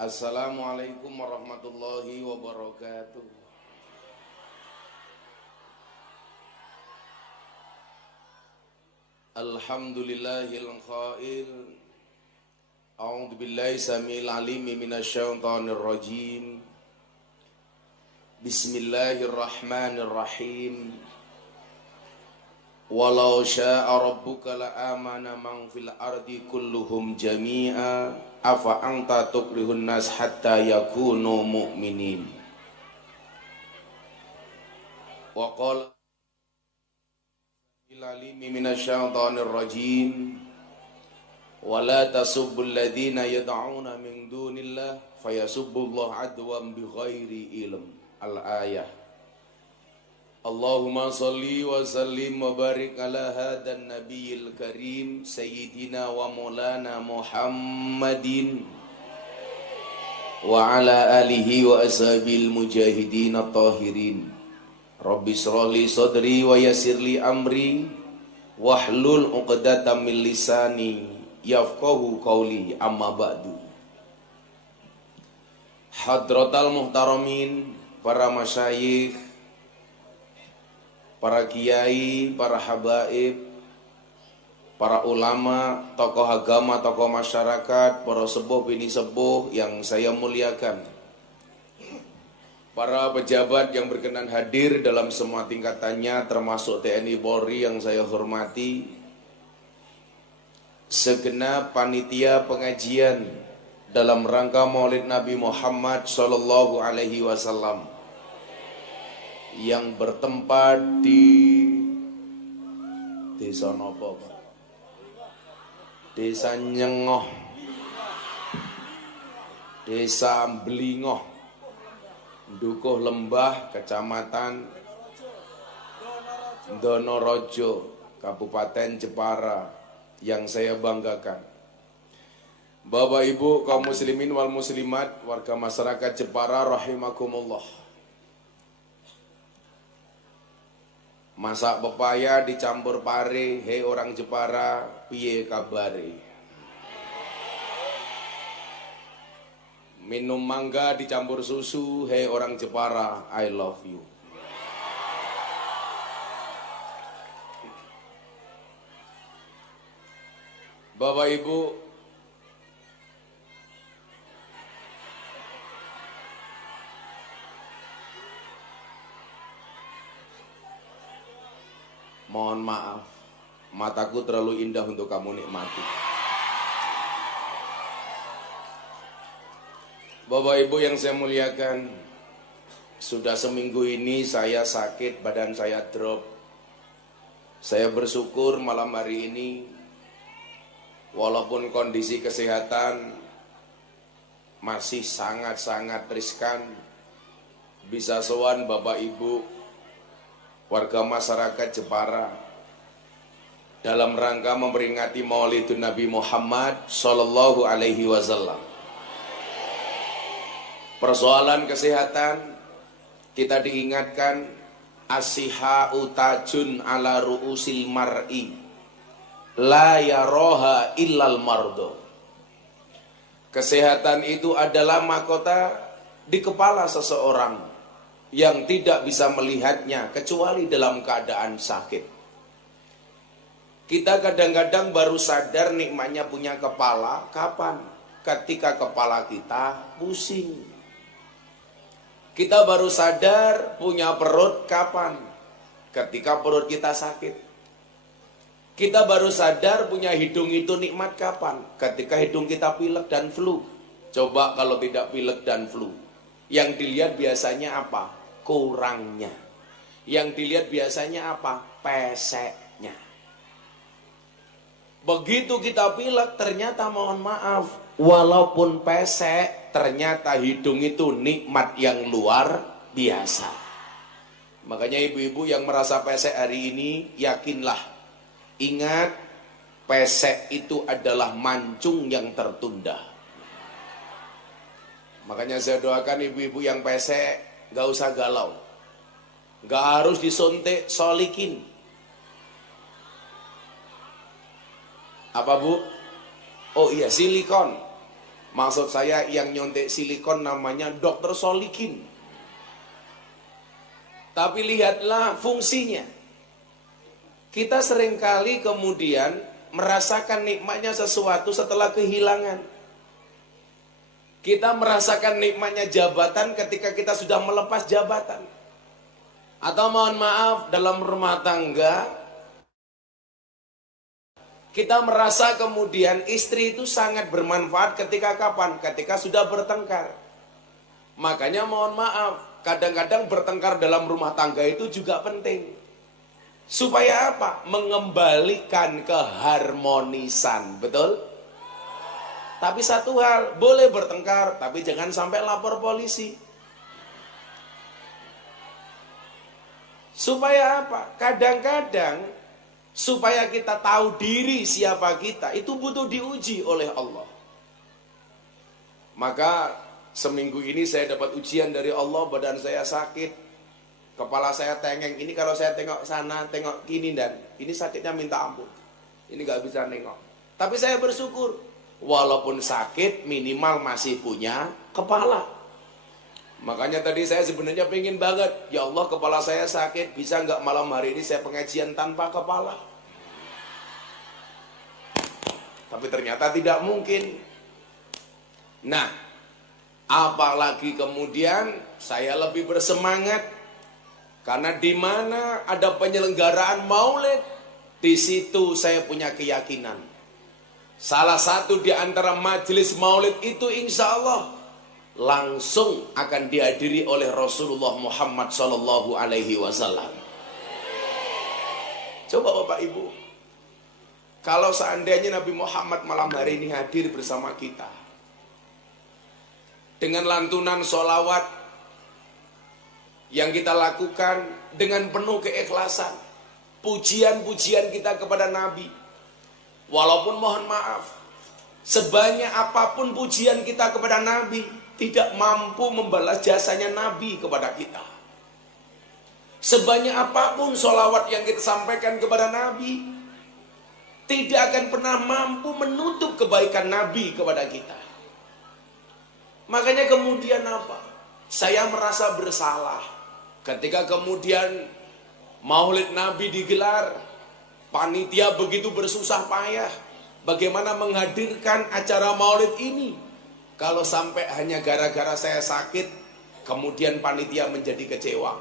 Assalamualaikum warahmatullahi wabarakatuh. Alhamdulillahil qail. A'udzu billahi samil alim minasyaitonir rajim. Bismillahirrahmanirrahim. Walau syaa rabbuka la'amana man fil ardi kulluhum jami'a afa anta tukrihun nas hatta yakunu mu'minin. Wa qala al-alimi minasyaitonir rajim. Wa la tasubbul ladzina yad'una min dunillah fayasubbullaha adwan bighairi ilm. Al-ayah. Allahumma salli wa sallim wa barik ala hadan nabiyil karim sayyidina wa maulana Muhammadin wa ala alihi wa ashabil mujahidin at-tahirin. Rabbi shrah li sadri wa yassir li amri wahlul 'uqdatam min lisani yafqahu qawli, amma ba'du. Hadratal muhtaramin, para masyayikh, para kiai, para habaib, para ulama, tokoh agama, tokoh masyarakat, para sepuh bini sepuh yang saya muliakan, para pejabat yang berkenan hadir dalam semua tingkatannya, termasuk TNI Polri yang saya hormati, segenap panitia pengajian dalam rangka Maulid Nabi Muhammad Sallallahu Alaihi Wasallam yang bertempat di Desa Nopo, Desa Nyengoh, Desa Belingoh, Dukuh Lembah, Kecamatan Donorojo, Kabupaten Jepara, yang saya banggakan. Bapak Ibu kaum muslimin wal muslimat, warga masyarakat Jepara rahimakumullah. Masak pepaya dicampur pare, hei orang Jepara, piye kabare. Minum mangga dicampur susu, hei orang Jepara, I love you. Bapak Ibu, mohon maaf, mataku terlalu indah untuk kamu nikmati. Bapak Ibu yang saya muliakan, sudah seminggu ini saya sakit, badan saya drop. Saya bersyukur malam hari ini, walaupun kondisi kesehatan masih sangat-sangat riskan, bisa sowan Bapak Ibu warga masyarakat Jepara dalam rangka memperingati Maulidun Nabi Muhammad Sallallahu Alaihi Wasallam. Persoalan kesehatan kita diingatkan, asiha utajun ala ru'usil mar'i la yaroha illal mardo. Kesehatan itu adalah mahkota di kepala seseorang yang tidak bisa melihatnya kecuali dalam keadaan sakit. Kita kadang-kadang baru sadar nikmatnya punya kepala kapan? Ketika kepala kita pusing. Kita baru sadar punya perut kapan? Ketika perut kita sakit. Kita baru sadar punya hidung itu nikmat kapan? Ketika hidung kita pilek dan flu. Coba kalau tidak pilek dan flu, yang dilihat biasanya apa? Kurangnya. Yang dilihat biasanya apa? Peseknya. Begitu kita pilek, ternyata mohon maaf, walaupun pesek, ternyata hidung itu nikmat yang luar biasa. Makanya ibu-ibu yang merasa pesek hari ini, yakinlah, ingat, pesek itu adalah mancung yang tertunda. Makanya saya doakan ibu-ibu yang pesek, gak usah galau, gak harus disuntik solikin. Apa Bu? Oh iya, silikon. Maksud saya yang nyontek silikon namanya Dokter Solikin. Tapi lihatlah fungsinya. Kita seringkali kemudian merasakan nikmatnya sesuatu setelah kehilangan. Kita merasakan nikmatnya jabatan ketika kita sudah melepas jabatan. Atau mohon maaf, dalam rumah tangga kita merasa kemudian istri itu sangat bermanfaat ketika kapan? Ketika sudah bertengkar. Makanya mohon maaf, kadang-kadang bertengkar dalam rumah tangga itu juga penting. Supaya apa? Mengembalikan keharmonisan, betul? Tapi satu hal, boleh bertengkar, tapi jangan sampai lapor polisi. Supaya apa? Kadang-kadang supaya kita tahu diri siapa kita, itu butuh diuji oleh Allah. Maka seminggu ini saya dapat ujian dari Allah, badan saya sakit, kepala saya tengeng. Ini kalau saya tengok sana, tengok kini, dan ini sakitnya minta ampun. Ini gak bisa nengok. Tapi saya bersyukur, walaupun sakit minimal masih punya kepala. Makanya tadi saya sebenarnya pengen banget, ya Allah kepala saya sakit, bisa nggak malam hari ini saya pengajian tanpa kepala? Tapi ternyata tidak mungkin. Nah, apalagi kemudian saya lebih bersemangat karena di mana ada penyelenggaraan maulid, di situ saya punya keyakinan. Salah satu di antara majelis maulid itu insya Allah langsung akan dihadiri oleh Rasulullah Muhammad Sallallahu Alaihi Wasallam. Coba Bapak Ibu, kalau seandainya Nabi Muhammad malam hari ini hadir bersama kita, dengan lantunan sholawat yang kita lakukan dengan penuh keikhlasan, pujian-pujian kita kepada Nabi, walaupun mohon maaf, sebanyak apapun pujian kita kepada Nabi, tidak mampu membalas jasanya Nabi kepada kita. Sebanyak apapun sholawat yang kita sampaikan kepada Nabi, tidak akan pernah mampu menutup kebaikan Nabi kepada kita. Makanya kemudian apa? Saya merasa bersalah ketika kemudian maulid Nabi digelar, panitia begitu bersusah payah bagaimana menghadirkan acara maulid ini. Kalau sampai hanya gara-gara saya sakit, kemudian panitia menjadi kecewa.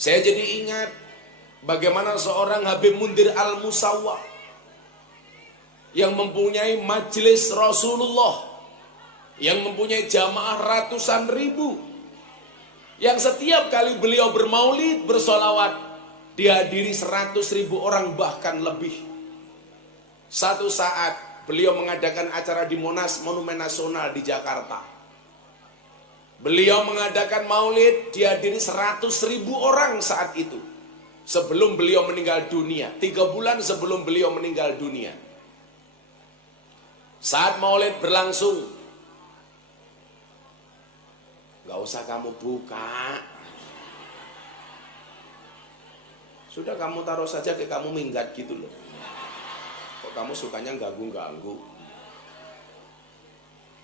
Saya jadi ingat bagaimana seorang Habib Mundir Al-Musawwa yang mempunyai majelis Rasulullah, yang mempunyai jamaah ratusan ribu, yang setiap kali beliau bermaulid, bersolawat, dihadiri 100.000 orang bahkan lebih. Satu saat beliau mengadakan acara di Monas, Monumen Nasional di Jakarta. Beliau mengadakan maulid, dihadiri 100.000 orang saat itu. Sebelum beliau meninggal dunia, 3 bulan sebelum beliau meninggal dunia. Saat maulid berlangsung, gak usah kamu buka, sudah kamu taruh saja, kayak kamu minggat gitu loh. Kamu sukanya ganggu-ganggu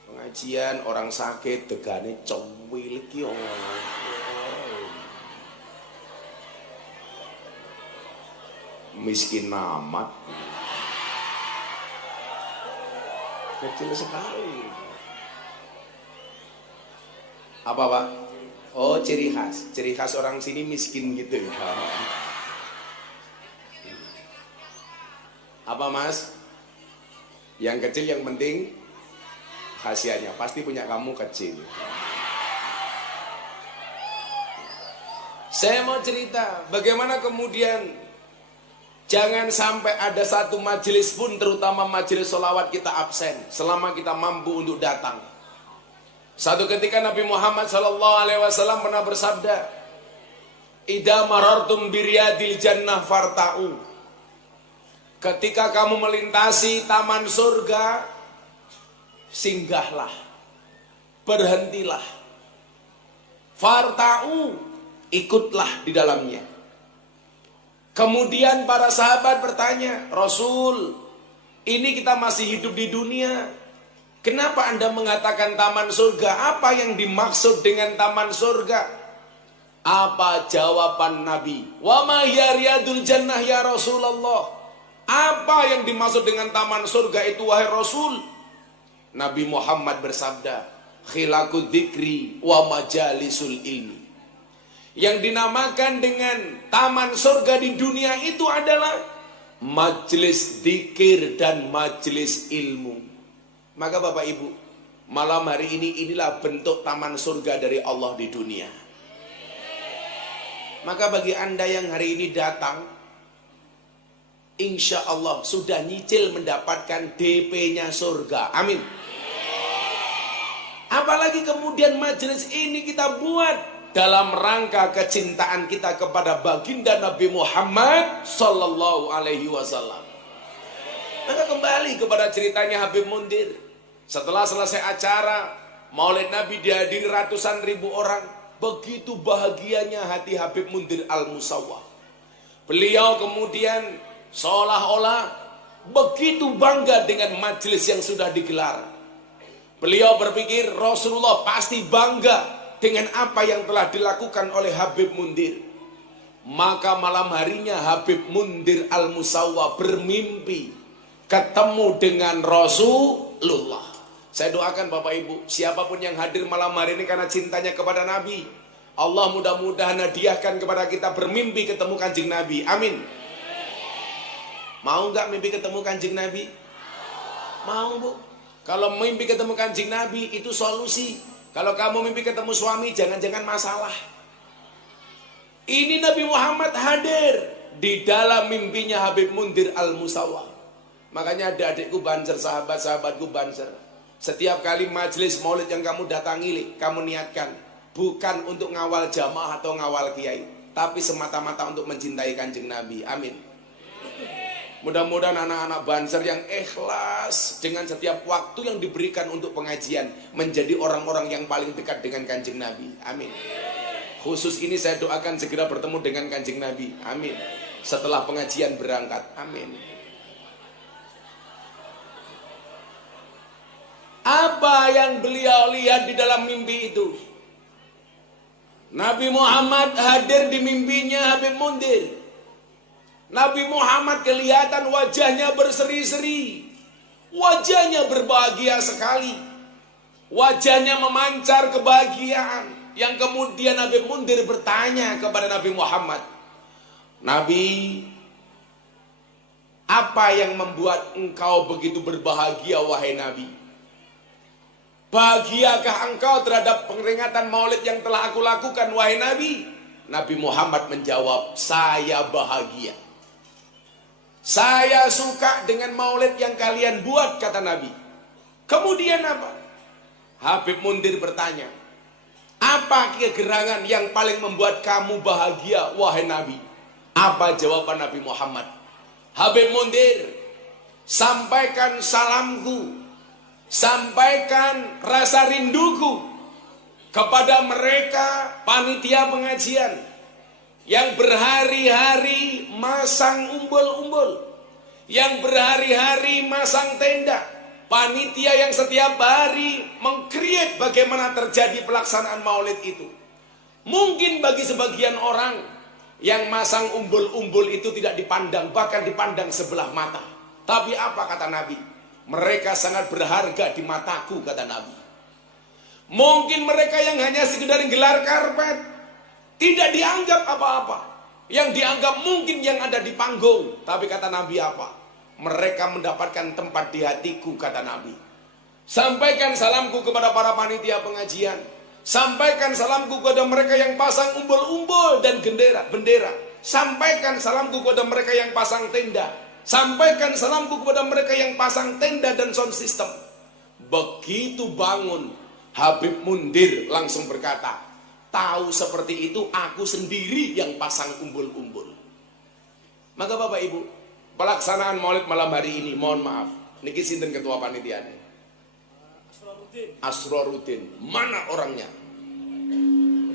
pengajian, orang sakit degane cowil iki miskin amat, kecil sekali. Apa Pak? Oh, ciri khas orang sini miskin gitu ya. Apa Mas? Yang kecil yang penting khasiatnya, pasti punya kamu kecil. Saya mau cerita bagaimana kemudian jangan sampai ada satu majelis pun, terutama majelis sholawat, kita absen selama kita mampu untuk datang. Satu ketika Nabi Muhammad SAW pernah bersabda, "Idza marartum biriyadil jannah farta'u." Ketika kamu melintasi taman surga, singgahlah, berhentilah, farta'u, ikutlah di dalamnya. Kemudian para sahabat bertanya, Rasul, ini kita masih hidup di dunia, Kenapa Anda mengatakan taman surga? Apa yang dimaksud dengan taman surga? Apa jawaban Nabi? Wa ma hiya riyadul jannah ya Rasulullah. Apa yang dimaksud dengan taman surga itu wahai Rasul? Nabi Muhammad bersabda, khilaqud dzikri wa majalisul ilmi. Yang dinamakan dengan taman surga di dunia itu adalah majelis dzikir dan majelis ilmu. Maka Bapak Ibu, malam hari ini inilah bentuk taman surga dari Allah di dunia. Maka bagi Anda yang hari ini datang, insya Allah sudah nyicil mendapatkan DP-nya surga. Amin. Apalagi kemudian majelis ini kita buat dalam rangka kecintaan kita kepada baginda Nabi Muhammad Sallallahu Alaihi Wasallam. Maka kembali kepada ceritanya Habib Mundir. Setelah selesai acara Maulid Nabi dihadiri ratusan ribu orang, begitu bahagianya hati Habib Mundir Al-Musawwah. Beliau kemudian seolah-olah begitu bangga dengan majelis yang sudah digelar. Beliau berpikir Rasulullah pasti bangga dengan apa yang telah dilakukan oleh Habib Mundir. Maka malam harinya Habib Mundir Al-Musawwah bermimpi ketemu dengan Rasulullah. Saya doakan Bapak Ibu, siapapun yang hadir malam hari ini karena cintanya kepada Nabi, Allah mudah-mudahan hadiahkan kepada kita bermimpi ketemu Kanjeng Nabi. Amin. Mau nggak mimpi ketemu Kanjeng Nabi? Mau, Bu. Kalau mimpi ketemu Kanjeng Nabi itu solusi. Kalau kamu mimpi ketemu suami, jangan-jangan masalah. Ini Nabi Muhammad hadir di dalam mimpinya Habib Mundir Al-Musawwah. Makanya adik-adikku Banser, sahabat-sahabatku Banser, setiap kali majelis maulid yang kamu datangi, kamu niatkan bukan untuk ngawal jamaah atau ngawal kiai, tapi semata-mata untuk mencintai Kanjeng Nabi. Amin. Mudah-mudahan anak-anak Banser yang ikhlas dengan setiap waktu yang diberikan untuk pengajian menjadi orang-orang yang paling dekat dengan Kanjeng Nabi. Amin. Khusus ini saya doakan segera bertemu dengan Kanjeng Nabi. Amin. Setelah pengajian berangkat. Amin. Apa yang beliau lihat di dalam mimpi itu? Nabi Muhammad hadir di mimpinya Habib Mundir. Nabi Muhammad kelihatan wajahnya berseri-seri, wajahnya berbahagia sekali, wajahnya memancar kebahagiaan. Yang kemudian Nabi Mundir bertanya kepada Nabi Muhammad, Nabi, apa yang membuat engkau begitu berbahagia wahai Nabi? Bahagiakah engkau terhadap peringatan maulid yang telah aku lakukan wahai Nabi? Nabi Muhammad menjawab, saya bahagia. Saya suka dengan maulid yang kalian buat, kata Nabi. Kemudian apa? Habib Mundir bertanya, apa kegerangan yang paling membuat kamu bahagia wahai Nabi? Apa jawaban Nabi Muhammad? Habib Mundir, sampaikan salamku, sampaikan rasa rinduku kepada mereka panitia pengajian yang berhari-hari masang umbul-umbul, yang berhari-hari masang tenda, panitia yang setiap hari meng-create bagaimana terjadi pelaksanaan maulid itu. Mungkin bagi sebagian orang yang masang umbul-umbul itu tidak dipandang, bahkan dipandang sebelah mata. Tapi apa kata Nabi? Mereka sangat berharga di mataku, kata Nabi. Mungkin mereka yang hanya sekedar gelar karpet, tidak dianggap apa-apa. Yang dianggap mungkin yang ada di panggung. Tapi kata Nabi apa? Mereka mendapatkan tempat di hatiku, kata Nabi. Sampaikan salamku kepada para panitia pengajian. Sampaikan salamku kepada mereka yang pasang umbul-umbul dan bendera. Sampaikan salamku kepada mereka yang pasang tenda. Sampaikan salamku kepada mereka yang pasang tenda dan sound system. Begitu bangun, Habib Mundir langsung berkata, tahu seperti itu aku sendiri yang pasang umbul-umbul. Maka Bapak Ibu, pelaksanaan maulid malam hari ini, mohon maaf, niki sinten ketua panitiane? Asroruddin. Mana orangnya?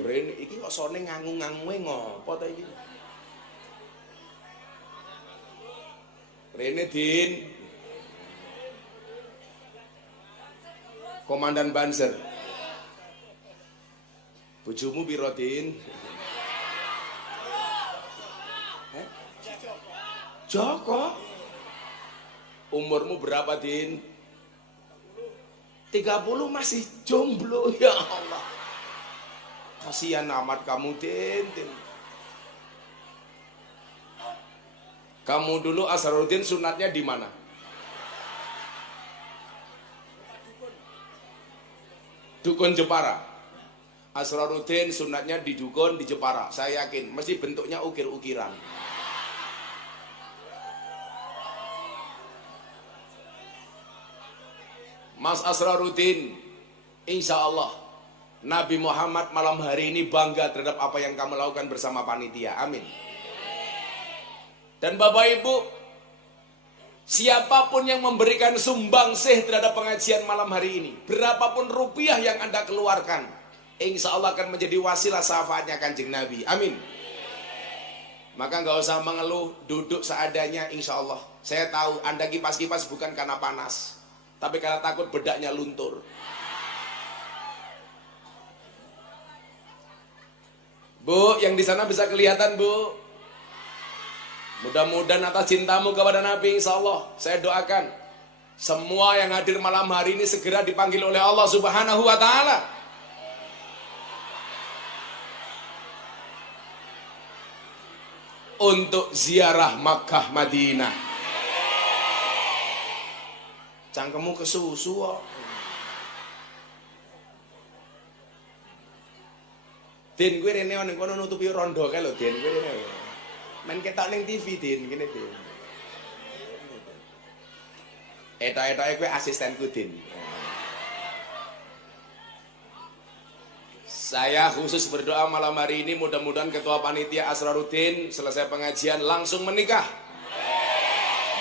Rene iki kok sone ngangung-ngangunge ngopo ta iki? Rene Din. Komandan Banser. Bojomu piro, Din? Joko. Umurmu berapa, Din? 30 masih jomblo, ya Allah. Kasihan amat kamu, Din. Kamu dulu Asraruddin sunatnya di mana? Dukun Jepara. Asraruddin sunatnya di dukun di Jepara. Saya yakin mesti bentuknya ukir-ukiran. Mas Asraruddin, insya Allah Nabi Muhammad malam hari ini bangga terhadap apa yang kamu lakukan bersama panitia. Amin. Dan Bapak Ibu, siapapun yang memberikan sumbangsih terhadap pengajian malam hari ini, berapapun rupiah yang Anda keluarkan, insya Allah akan menjadi wasilah syafaatnya Kanjeng Nabi. Amin. Maka nggak usah mengeluh, duduk seadanya, insya Allah. Saya tahu Anda kipas-kipas bukan karena panas, tapi karena takut bedaknya luntur. Bu, yang di sana bisa kelihatan, Bu. Mudah-mudahan atas cintamu kepada Nabi, insya Allah saya doakan semua yang hadir malam hari ini segera dipanggil oleh Allah Subhanahu wa Ta'ala. Untuk ziarah Makkah Madinah. Cangkemmu kesusu kok. Din gue rene ning kono nutupi rondo kae lho, Din gue rene. Men ketok ning TV, Din, ngene, Din. Eta-etake kowe asistenku, Din. Saya khusus berdoa malam hari ini mudah-mudahan ketua panitia Asraruddin selesai pengajian langsung menikah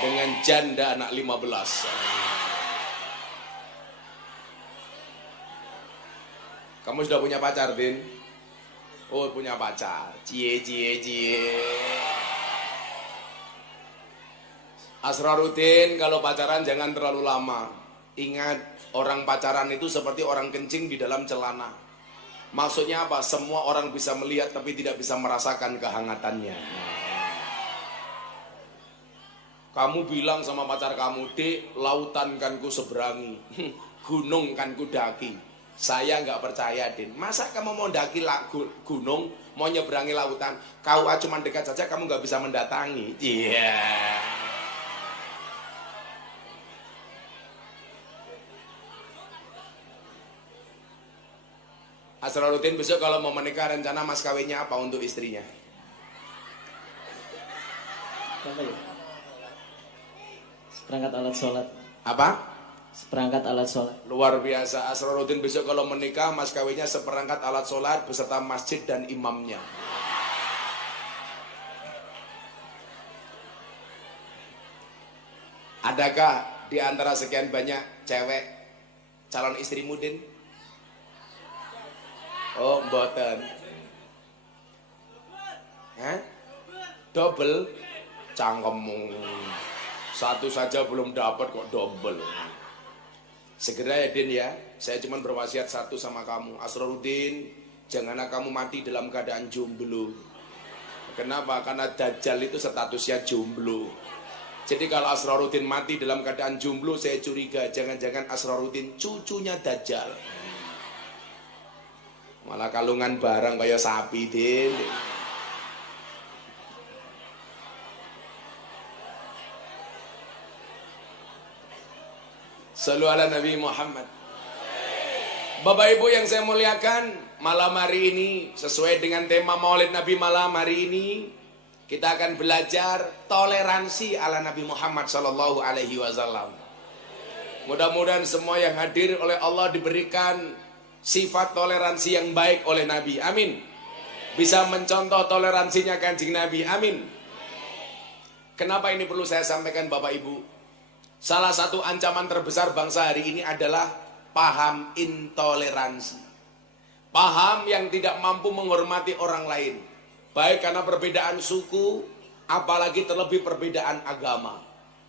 dengan janda anak 15. Kamu sudah punya pacar, Din? Oh, punya pacar. Cie. Asraruddin kalau pacaran jangan terlalu lama. Ingat, orang pacaran itu seperti orang kencing di dalam celana. Maksudnya apa? Semua orang bisa melihat tapi tidak bisa merasakan kehangatannya. Kamu bilang sama pacar kamu, Dek, lautan kan ku seberangi, gunung kan ku daki. Saya nggak percaya, Din. Masa kamu mau daki gunung, mau nyeberangi lautan, kau cuma dekat saja kamu nggak bisa mendatangi. Iya. Asraruddin besok kalau mau menikah rencana mas kawinnya apa untuk istrinya? Apa ya? Seperangkat alat sholat. Apa? Seperangkat alat sholat. Luar biasa. Asraruddin besok kalau menikah mas kawinnya seperangkat alat sholat beserta masjid dan imamnya. Adakah di antara sekian banyak cewek calon istrimu, Din? Oh, mboten. Hah? Double? Cangkemmu. Satu saja belum dapat kok double. Segera ya, Din ya. Saya cuma berwasiat satu sama kamu. Asraruddin, janganlah kamu mati dalam keadaan jomblo. Kenapa? Karena Dajjal itu statusnya jomblo. Jadi kalau Asraruddin mati dalam keadaan jomblo, saya curiga jangan-jangan Asraruddin cucunya Dajjal. Malah kalungan barang kayak sapi, Din. Sallu ala Nabi Muhammad. Bapak Ibu yang saya muliakan, malam hari ini sesuai dengan tema Maulid Nabi malam hari ini, kita akan belajar toleransi ala Nabi Muhammad sallallahu alaihi wasallam. Mudah-mudahan semua yang hadir oleh Allah diberikan sifat toleransi yang baik oleh Nabi. Amin. Bisa mencontoh toleransinya Kanjeng Nabi. Amin. Kenapa ini perlu saya sampaikan Bapak Ibu? Salah satu ancaman terbesar bangsa hari ini adalah paham intoleransi. Paham yang tidak mampu menghormati orang lain. Baik karena perbedaan suku, apalagi terlebih perbedaan agama.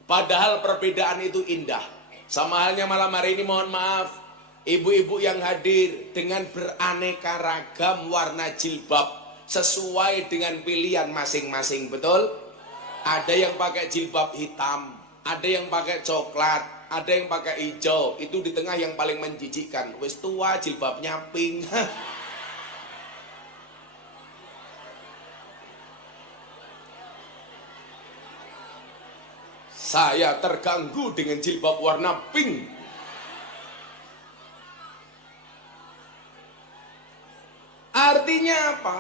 Padahal perbedaan itu indah. Sama halnya malam hari ini mohon maaf, Ibu-ibu yang hadir dengan beraneka ragam warna jilbab sesuai dengan pilihan masing-masing, betul? Ada yang pakai jilbab hitam, ada yang pakai coklat, ada yang pakai hijau. Itu di tengah yang paling menjijikkan. Wis tua jilbabnya pink. Saya terganggu dengan jilbab warna pink. Artinya apa?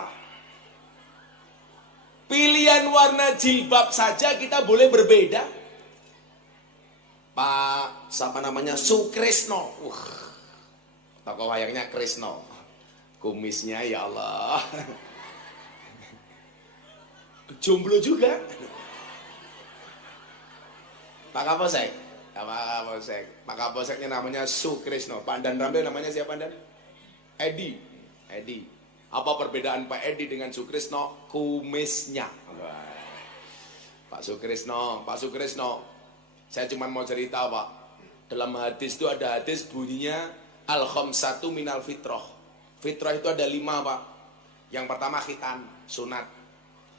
Pilihan warna jilbab saja kita boleh berbeda. Pak, siapa namanya? Sukrisno. Tokoh wayangnya Krisno. Kumisnya ya Allah. Jomblo juga. Pak Kapolsek. Pak Kapolseknya namanya Sukrisno. Pandan Rambe namanya siapa, Pandan? Edi. Apa perbedaan Pak Edi dengan Sukrisno? Kumisnya. Pak Sukrisno, saya cuma mau cerita, Pak. Dalam hadis itu ada hadis bunyinya al-khamsatu minal fitrah. Fitrah itu ada 5, Pak. Yang pertama khitan, sunat.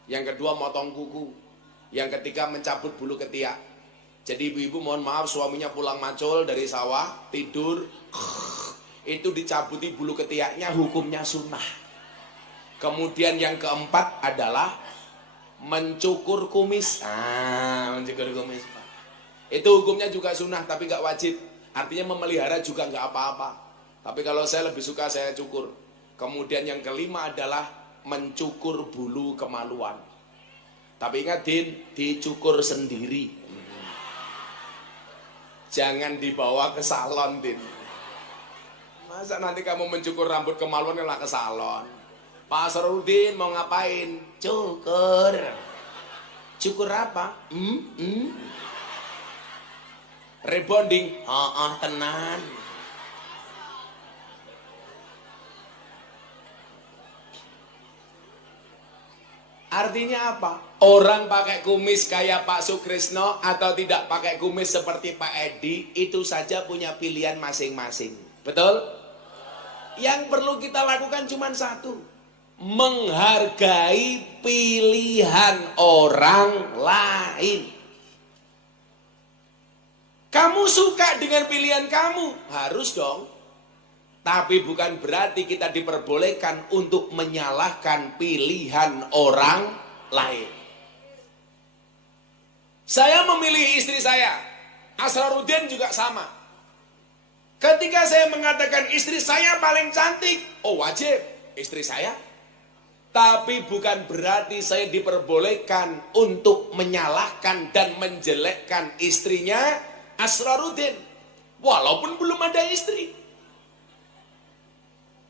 Yang kedua motong kuku. Yang ketiga mencabut bulu ketiak. Jadi ibu-ibu mohon maaf, suaminya pulang macul dari sawah, tidur, itu dicabuti bulu ketiaknya, hukumnya sunnah. Kemudian yang keempat adalah mencukur kumis. Mencukur kumis, Pak. Itu hukumnya juga sunnah, tapi nggak wajib. Artinya memelihara juga nggak apa-apa. Tapi kalau saya lebih suka saya cukur. Kemudian yang kelima adalah mencukur bulu kemaluan. Tapi ingat, Din, dicukur sendiri. Jangan dibawa ke salon, Din. Masa nanti kamu mencukur rambut kemaluan malah ke salon? Pak Sarudin mau ngapain? Cukur. Cukur apa? Rebonding. Tenan. Artinya apa? Orang pakai kumis kayak Pak Sukrisno atau tidak pakai kumis seperti Pak Edi, itu saja punya pilihan masing-masing. Betul? Yang perlu kita lakukan cuma satu. Menghargai pilihan orang lain. Kamu suka dengan pilihan kamu, harus dong. Tapi bukan berarti kita diperbolehkan untuk menyalahkan pilihan orang lain. Saya memilih istri saya, Asraruddin juga sama. Ketika saya mengatakan istri saya paling cantik, oh wajib istri saya. Tapi bukan berarti saya diperbolehkan untuk menyalahkan dan menjelekkan istrinya Asraruddin, walaupun belum ada istri.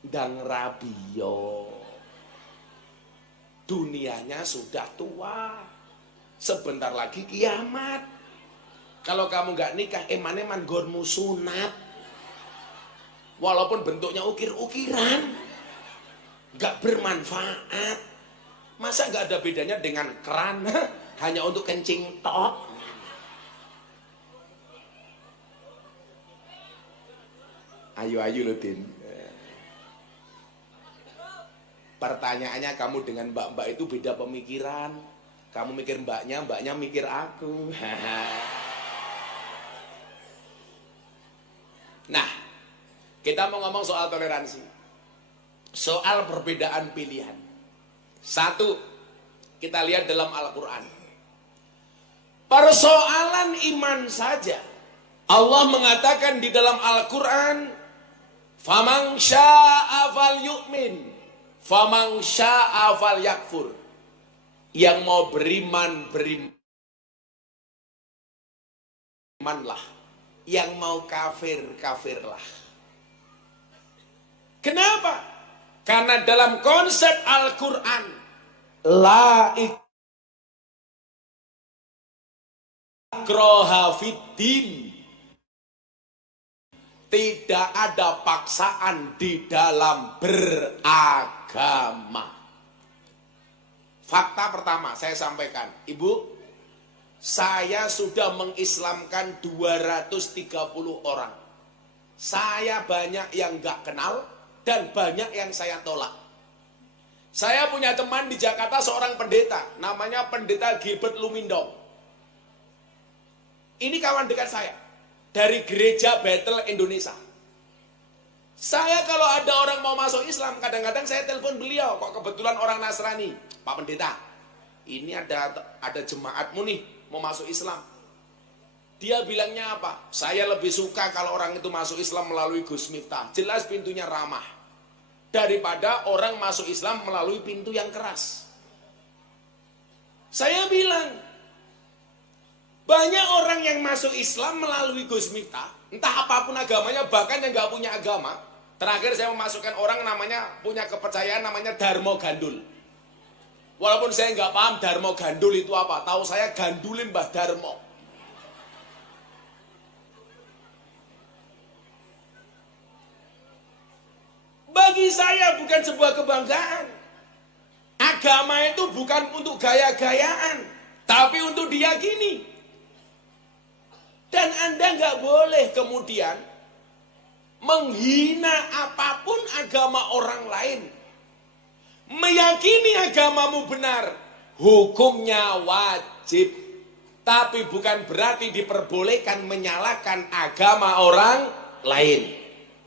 Dan Rabio, dunianya sudah tua, sebentar lagi kiamat. Kalau kamu nggak nikah, eman-eman gonmu sunat, walaupun bentuknya ukir-ukiran. Gak bermanfaat. Masa gak ada bedanya dengan keran hanya untuk kencing tok? Ayo loh, Din. Pertanyaannya, kamu dengan mbak-mbak itu beda pemikiran. Kamu mikir mbaknya mikir aku. Nah, kita mau ngomong soal toleransi. Soal perbedaan pilihan. Satu, kita lihat dalam Al-Quran. Persoalan iman saja. Allah mengatakan di dalam Al-Quran, "Faman syaa'a falyu'min, faman syaa'a falyakfur." Yang mau beriman, berimanlah. Yang mau kafir, kafirlah. Kenapa? Karena dalam konsep Al-Quran, la ikraha fiddin, tidak ada paksaan di dalam beragama. Fakta pertama saya sampaikan, Ibu, saya sudah mengislamkan 230 orang. Saya banyak yang gak kenal dan banyak yang saya tolak. Saya punya teman di Jakarta seorang pendeta, namanya Pendeta Gilbert Lumindong. Ini kawan dekat saya dari Gereja Bethel Indonesia. Saya kalau ada orang mau masuk Islam, kadang-kadang saya telepon beliau, kok kebetulan orang Nasrani. Pak Pendeta, ini ada jemaatmu nih mau masuk Islam. Dia bilangnya apa? Saya lebih suka kalau orang itu masuk Islam melalui Gus Miftah. Jelas pintunya ramah. Daripada orang masuk Islam melalui pintu yang keras. Saya bilang, banyak orang yang masuk Islam melalui Gus Miftah. Entah apapun agamanya, bahkan yang gak punya agama. Terakhir saya memasukkan orang namanya, punya kepercayaan namanya Darmo Gandul. Walaupun saya gak paham Darmo Gandul itu apa. Tahu saya gandulin Mbah Darmo. Bagi saya bukan sebuah kebanggaan. Agama itu bukan untuk gaya-gayaan, tapi untuk diyakini. Dan Anda nggak boleh kemudian menghina apapun agama orang lain. Meyakini agamamu benar, hukumnya wajib. Tapi bukan berarti diperbolehkan menyalahkan agama orang lain.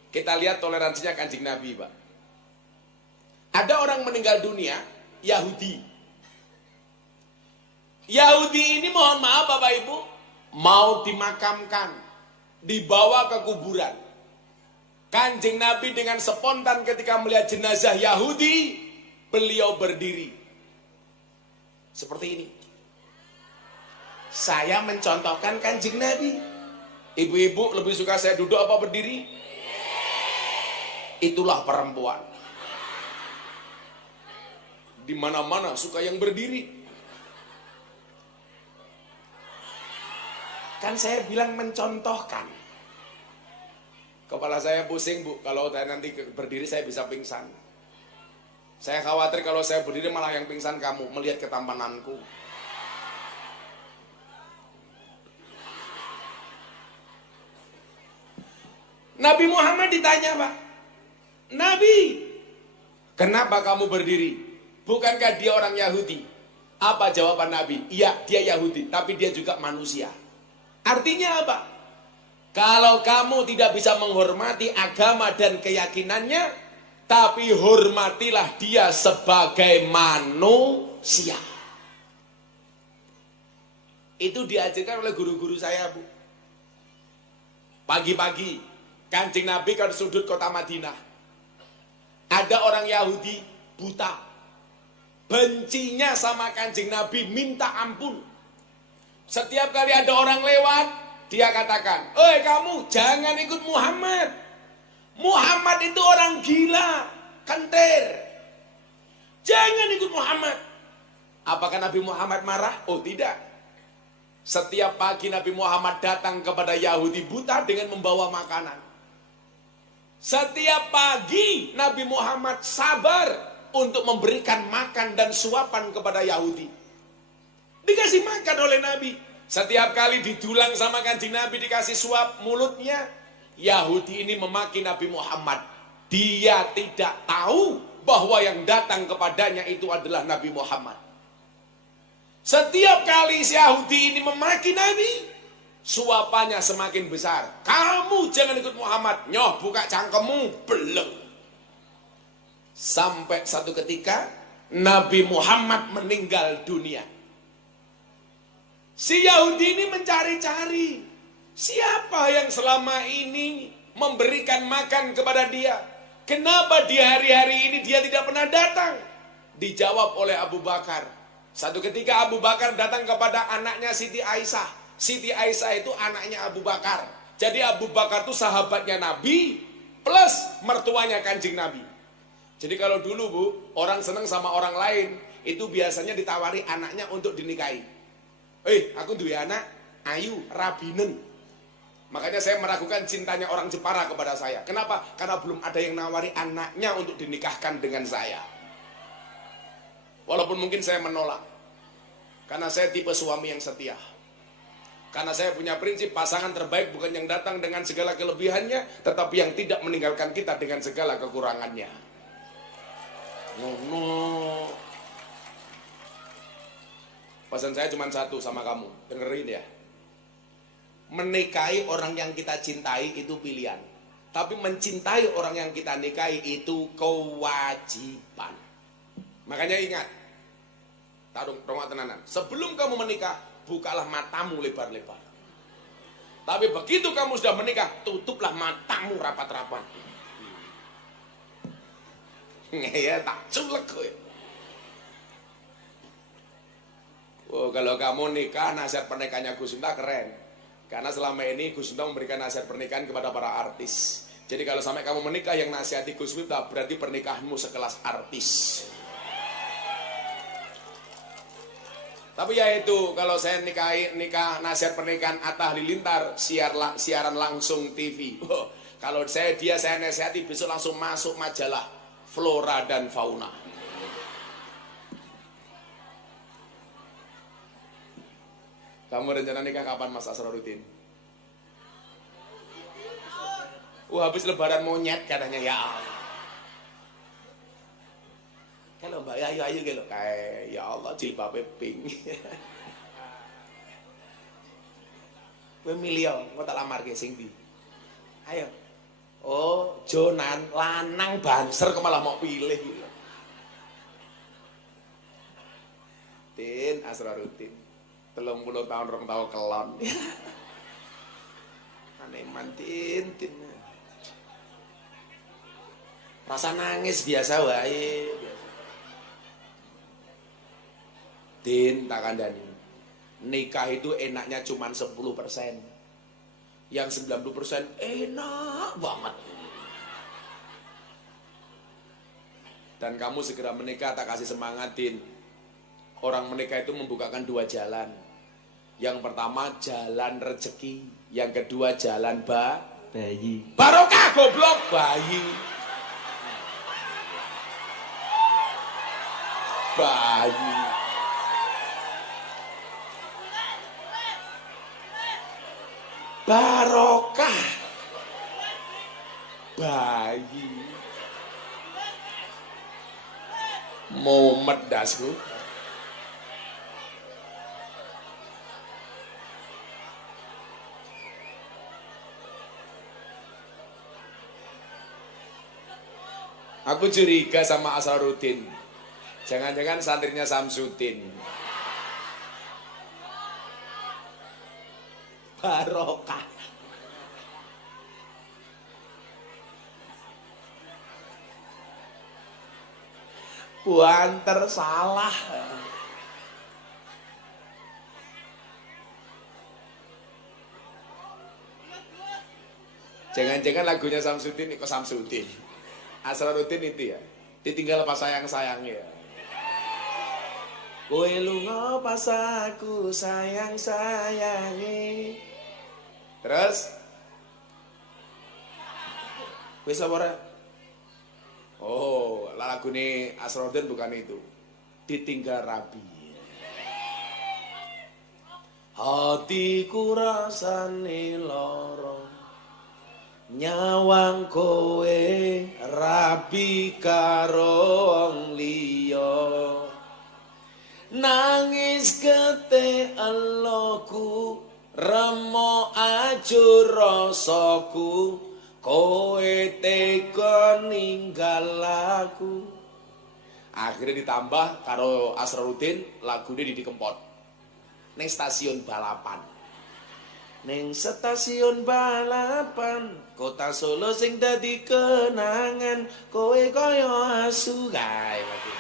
Kita lihat toleransinya Kanjeng Nabi, Pak. Ada orang meninggal dunia, Yahudi. Yahudi ini mohon maaf Bapak Ibu, mau dimakamkan, dibawa ke kuburan. Kanjeng Nabi dengan spontan ketika melihat jenazah Yahudi, beliau berdiri. Seperti ini. Saya mencontohkan Kanjeng Nabi. Ibu-ibu lebih suka saya duduk apa berdiri? Itulah perempuan. Di mana-mana suka yang berdiri. Kan saya bilang mencontohkan. Kepala saya pusing, Bu. Kalau saya nanti berdiri saya bisa pingsan. Saya khawatir kalau saya berdiri malah yang pingsan kamu melihat ketampananku. Nabi Muhammad ditanya, Pak. Nabi, kenapa kamu berdiri? Bukankah dia orang Yahudi? Apa jawaban Nabi? Iya, dia Yahudi, tapi dia juga manusia. Artinya apa? Kalau kamu tidak bisa menghormati agama dan keyakinannya, tapi hormatilah dia sebagai manusia. Itu diajarkan oleh guru-guru saya, Bu. Pagi-pagi, Kanjeng Nabi ke sudut kota Madinah. Ada orang Yahudi buta, bencinya sama Kanjeng Nabi, minta ampun. Setiap kali ada orang lewat, dia katakan, "Oi kamu, jangan ikut Muhammad. Muhammad itu orang gila, kentir. Jangan ikut Muhammad." Apakah Nabi Muhammad marah? Oh tidak. Setiap pagi Nabi Muhammad datang kepada Yahudi buta dengan membawa makanan. Setiap pagi Nabi Muhammad sabar untuk memberikan makan dan suapan kepada Yahudi. Dikasih makan oleh Nabi. Setiap kali didulang sama Kanjeng Nabi dikasih suap mulutnya, Yahudi ini memaki Nabi Muhammad. Dia tidak tahu bahwa yang datang kepadanya itu adalah Nabi Muhammad. Setiap kali si Yahudi ini memaki Nabi, suapannya semakin besar. Kamu jangan ikut Muhammad. Nyoh buka cangkemmu, belum. Sampai satu ketika Nabi Muhammad meninggal dunia. Si Yahudi ini mencari-cari siapa yang selama ini memberikan makan kepada dia. Kenapa di hari-hari ini dia tidak pernah datang? Dijawab oleh Abu Bakar. Satu ketika Abu Bakar datang kepada anaknya Siti Aisyah. Siti Aisyah itu anaknya Abu Bakar. Jadi Abu Bakar itu sahabatnya Nabi plus mertuanya Kanjeng Nabi. Jadi kalau dulu Bu, orang senang sama orang lain, itu biasanya ditawari anaknya untuk dinikahi. Aku duwe anak, ayu, rabinen. Makanya saya meragukan cintanya orang Jepara kepada saya. Kenapa? Karena belum ada yang nawari anaknya untuk dinikahkan dengan saya. Walaupun mungkin saya menolak. Karena saya tipe suami yang setia. Karena saya punya prinsip pasangan terbaik bukan yang datang dengan segala kelebihannya, tetapi yang tidak meninggalkan kita dengan segala kekurangannya. Ngono. Pesan saya cuma satu sama kamu, dengerin ya. Menikahi orang yang kita cintai itu pilihan. Tapi mencintai orang yang kita nikahi itu kewajiban. Makanya ingat, tarung tenanan. Sebelum kamu menikah, bukalah matamu lebar-lebar. Tapi begitu kamu sudah menikah, tutuplah matamu rapat-rapat. Ya tak culek gue. Oh, kalau kamu nikah, nasihat pernikahannya Gus Miftah keren. Karena selama ini Gus Miftah memberikan nasihat pernikahan kepada para artis. Jadi kalau sampai kamu menikah yang nasihati Gus Miftah, berarti pernikahanmu sekelas artis. Tapi ya itu, kalau saya nikah nasihat pernikahan Atta Halilintar, siaran langsung TV. Oh, kalau saya nasihati besok langsung masuk majalah Flora dan Fauna. Kamu rencana nikah kapan Mas Asroruddin? Habis lebaran monyet katanya ya Allah. Kalau Mbak ayu gitu kayak ya Allah jilbabe pink. Kowe milih kok tak lamar ke sing ndi? Ayo. Oh, Jonan lanang banser kok malah mau pilih gitu. Tin Asroruddin 30 tahun 2 tahun kelon. Aneh mantin. Rasa nangis biasa wae. Din tak kandani. Nikah itu enaknya cuma 10%. Yang 90% enak banget. Dan kamu segera menikah, tak kasih semangat, Din. Orang menikah itu membukakan 2 jalan. Yang pertama jalan rezeki, yang kedua jalan bayi. Barokah goblok bayi. Bayi. Barokah bayi. Mumet dasku. Aku curiga sama Asroruddin. Jangan-jangan santrinya Samsudin. Barokah. Buanter salah. Jangan-jangan lagunya Samsudin kok Samsudin. Asroruddin itu ya, ditinggal pas sayang-sayangnya. Kowe lunga pas aku sayang-sayangi. Terus kowe sapa ora? Oh, lagune Asroruddin bukan itu. Ditinggal rabi. Hatiku rasane lara. Nyawang kowe rabi karo wong liya. Nangis kete eloku remo ajur rasaku kowe tega ninggal aku. Akhirnya ditambah karo Asroruddin lagune Didi Kempot ning stasiun balapan. Ning stasiun balapan kota Solo sing dadi kenangan kowe kaya asu kae lagi.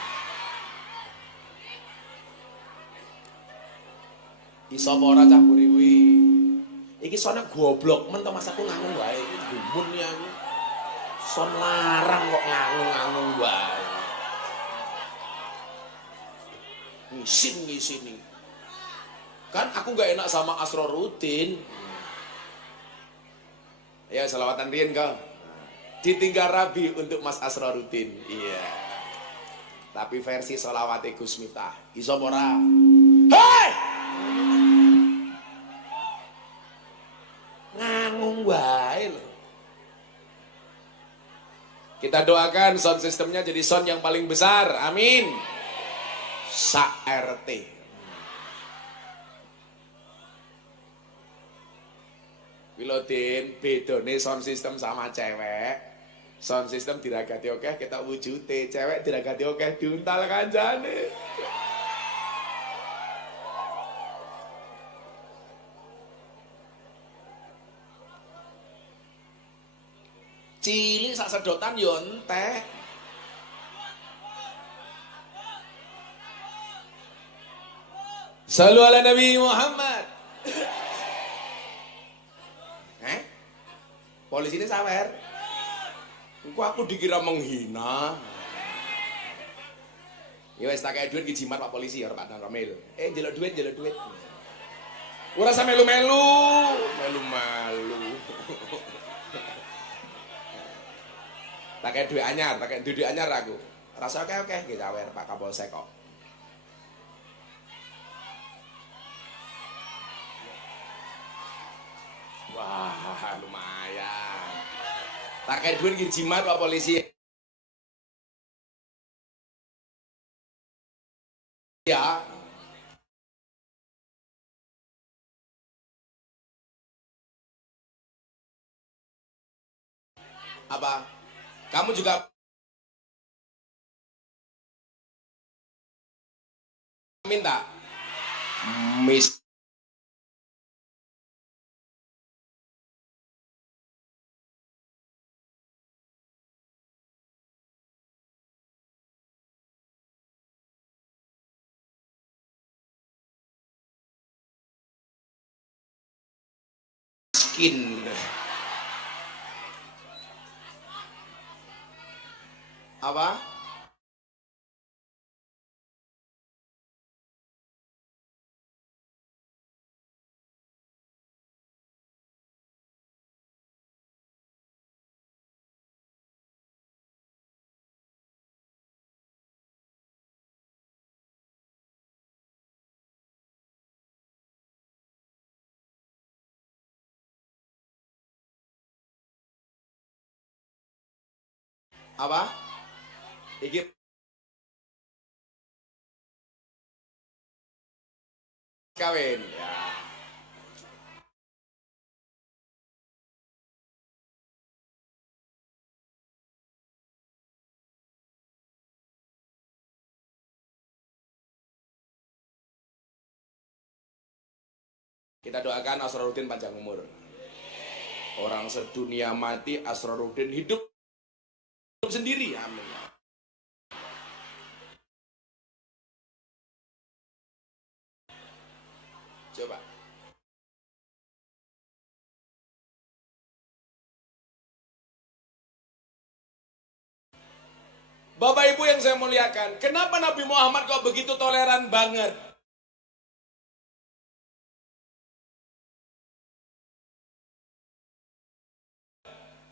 Iso apa ora cah mburi kuwi? Iki sone goblok men to Mas aku ngangung wae iki gumun ya aku. Son larang kok ngangung-ngangung wae. Ngisin. Kan aku gak enak sama Asroruddin. Ya selawatan riyen kau. Ditinggal rabi untuk Mas Asroruddin. Iya. Tapi versi selawate Gus Miftah. Iso ora? Hei! Kita doakan sound systemnya jadi sound yang paling besar. Amin. Sa RT. Wilodin, bedone sound system sama cewek. Sound system diragati oke, kita wujute. Cewek diragati oke, diuntal kanjane. Cilik sak sedotan yo entek. Sallu ala Nabi Muhammad. Polisi ini sawer. Aku dikira menghina. Ya wis tak kayak duit ki jimat Pak polisi ya Pak Ramil. Njaluk duit, njaluk duit. Ora sampe melu-melu, melu-melu. Tak kayak duit anyar, tak kayak duit anyar aku. Rasa oke nggih sawer Pak Kapolsek kok. Wah, lumayan. Tak kayak duit ki jimat Pak polisi. Ya. Apa? Kamu juga minta? Miskin. Apa? Apa? Iki kawin. Ya. Kita doakan Asrorudin panjang umur. Orang sedunia mati, Asrorudin hidup sendiri. Amin. Coba. Bapak Ibu yang saya muliakan, kenapa Nabi Muhammad kok begitu toleran banget?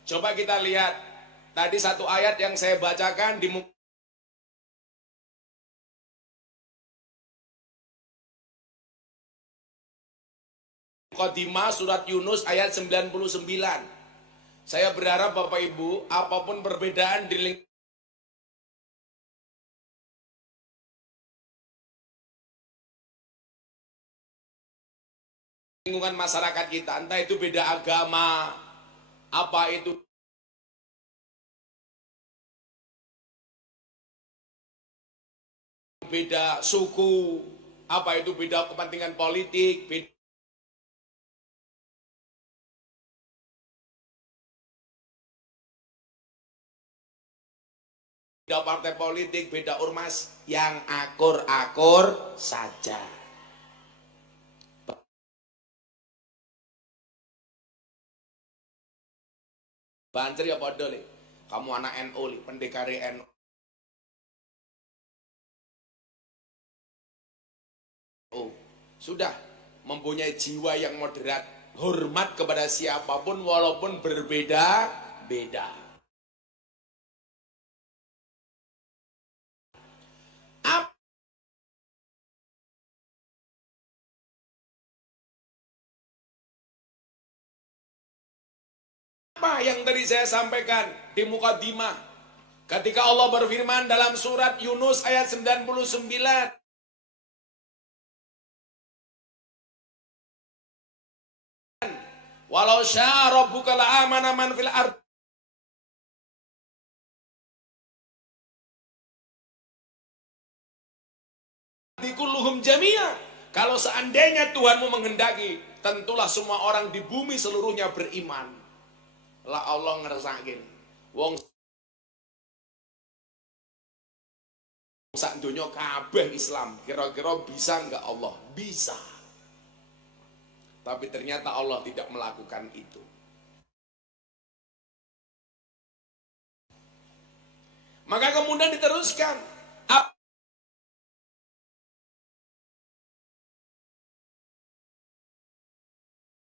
Coba kita lihat. Tadi satu ayat yang saya bacakan di Muqaddimah surat Yunus ayat 99. Saya berharap Bapak Ibu, apapun perbedaan di lingkungan masyarakat kita, entah itu beda agama, apa itu beda suku, apa itu beda kepentingan politik, beda partai politik, beda ormas, yang akur-akur saja. Banter ya podo li. Kamu anak NU li, pendekar NU. Sudah mempunyai jiwa yang moderat, hormat kepada siapapun walaupun berbeda-beda. Apa yang tadi saya sampaikan di Muqaddimah? Ketika Allah berfirman dalam surat Yunus ayat 99, walau syaa rabbuka la'amana man fil ardh kulluhum jami'a. Kalau seandainya Tuhanmu menghendaki, tentulah semua orang di bumi seluruhnya beriman. Lah Allah ngersakaken wong sak donya kabeh Islam. Kira-kira bisa enggak Allah? Bisa. Tapi ternyata Allah tidak melakukan itu. Maka kemudian diteruskan,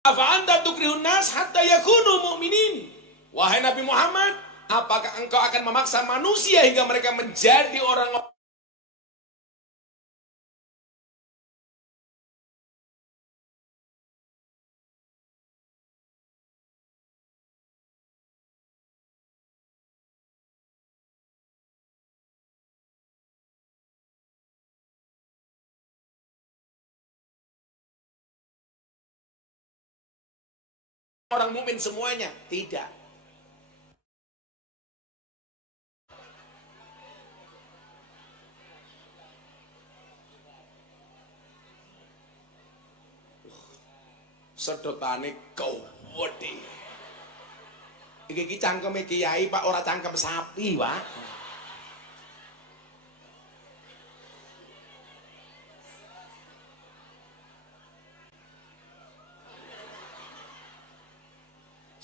afa anta tukrihun nas hatta yakunu mu'minin. Wahai Nabi Muhammad, apakah engkau akan memaksa manusia hingga mereka menjadi orang mukmin semuanya? Tidak. Sedotane gawedhe. Iki cangkeme kiai Pak, ora cangkem sapi, Pak.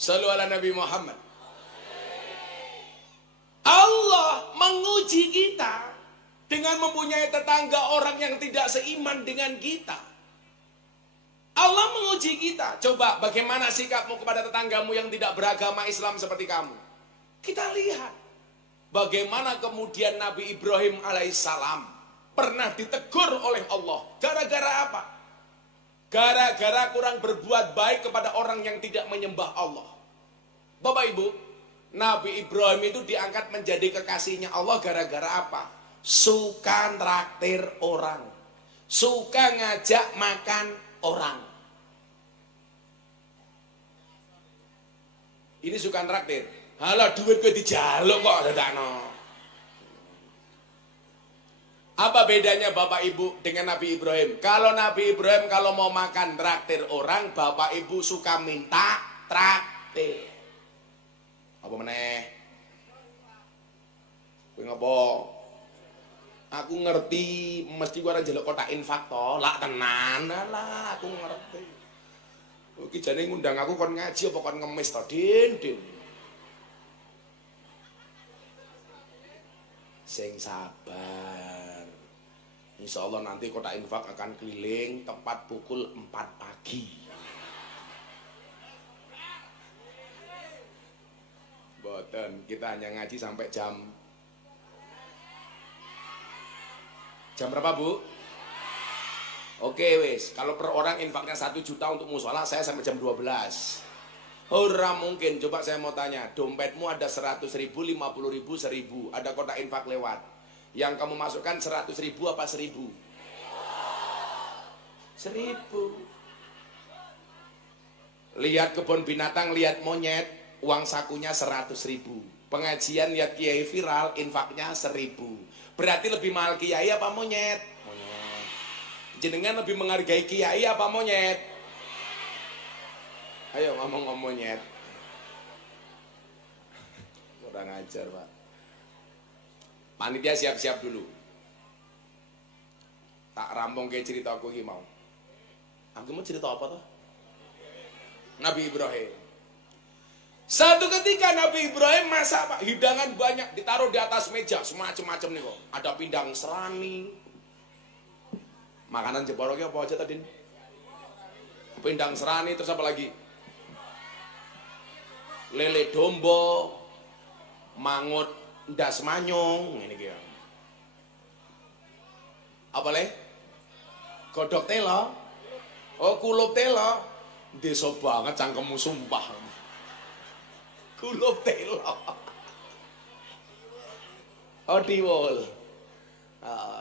Shallu ala Nabi Muhammad. Allah menguji kita dengan mempunyai tetangga orang yang tidak seiman dengan kita. Allah menguji kita. Coba bagaimana sikapmu kepada tetanggamu yang tidak beragama Islam seperti kamu. Kita lihat bagaimana kemudian Nabi Ibrahim alaihissalam pernah ditegur oleh Allah. Gara-gara apa? Gara-gara kurang berbuat baik kepada orang yang tidak menyembah Allah. Bapak Ibu, Nabi Ibrahim itu diangkat menjadi kekasihnya Allah gara-gara apa? Suka traktir orang, suka ngajak makan orang. Ini suka traktir. Halah duit gue dijaluk kok dadakno. Apa bedanya Bapak Ibu dengan Nabi Ibrahim? Kalau Nabi Ibrahim kalau mau makan traktir orang, Bapak Ibu suka minta traktir. Apa meneh? Kowe ngopo? Aku ngerti mesti gua ora njaluk kotak infak to. Lak tenan lah, aku ngerti. Iki jane ngundang aku kon ngaji apa kon ngemis to, Din? Sing sabar. Insyaallah nanti kotak infak akan keliling tepat pukul 4 pagi. Boten, kita hanya ngaji sampai jam berapa, Bu? Oke wis, kalau per orang infaknya 1 juta untuk musola, saya sampai jam 12. Ora mungkin. Coba saya mau tanya, dompetmu ada 100.000, 50.000, 1.000, ada kotak infak lewat. Yang kamu masukkan 100.000 apa 1.000? 1.000. Lihat kebun binatang, lihat monyet, uang sakunya 100.000. Pengajian lihat kiai viral, infaknya 1.000. Berarti lebih mahal kiai apa monyet? Monyet. Jenengan lebih menghargai kiai apa monyet? Ayo ngomong monyet. Kurang ajar, Pak. Panitia siap-siap dulu. Tak rampung ke cerita aku ini mau. Aku mau cerita apa tuh? Nabi Ibrahim. Satu ketika Nabi Ibrahim masak, Pak, hidangan banyak ditaruh di atas meja, semacam-macam nih kok. Ada pindang serani. Makanan jeboroknya apa aja tadi? Pindang serani, terus apa lagi? Lele dombo, mangut ndas manyung, ini kira. Apa leh? Godok telo. Oh, kulup telo. Desa banget cangkemmu sumpah. Kulup telo. Oh Diwol.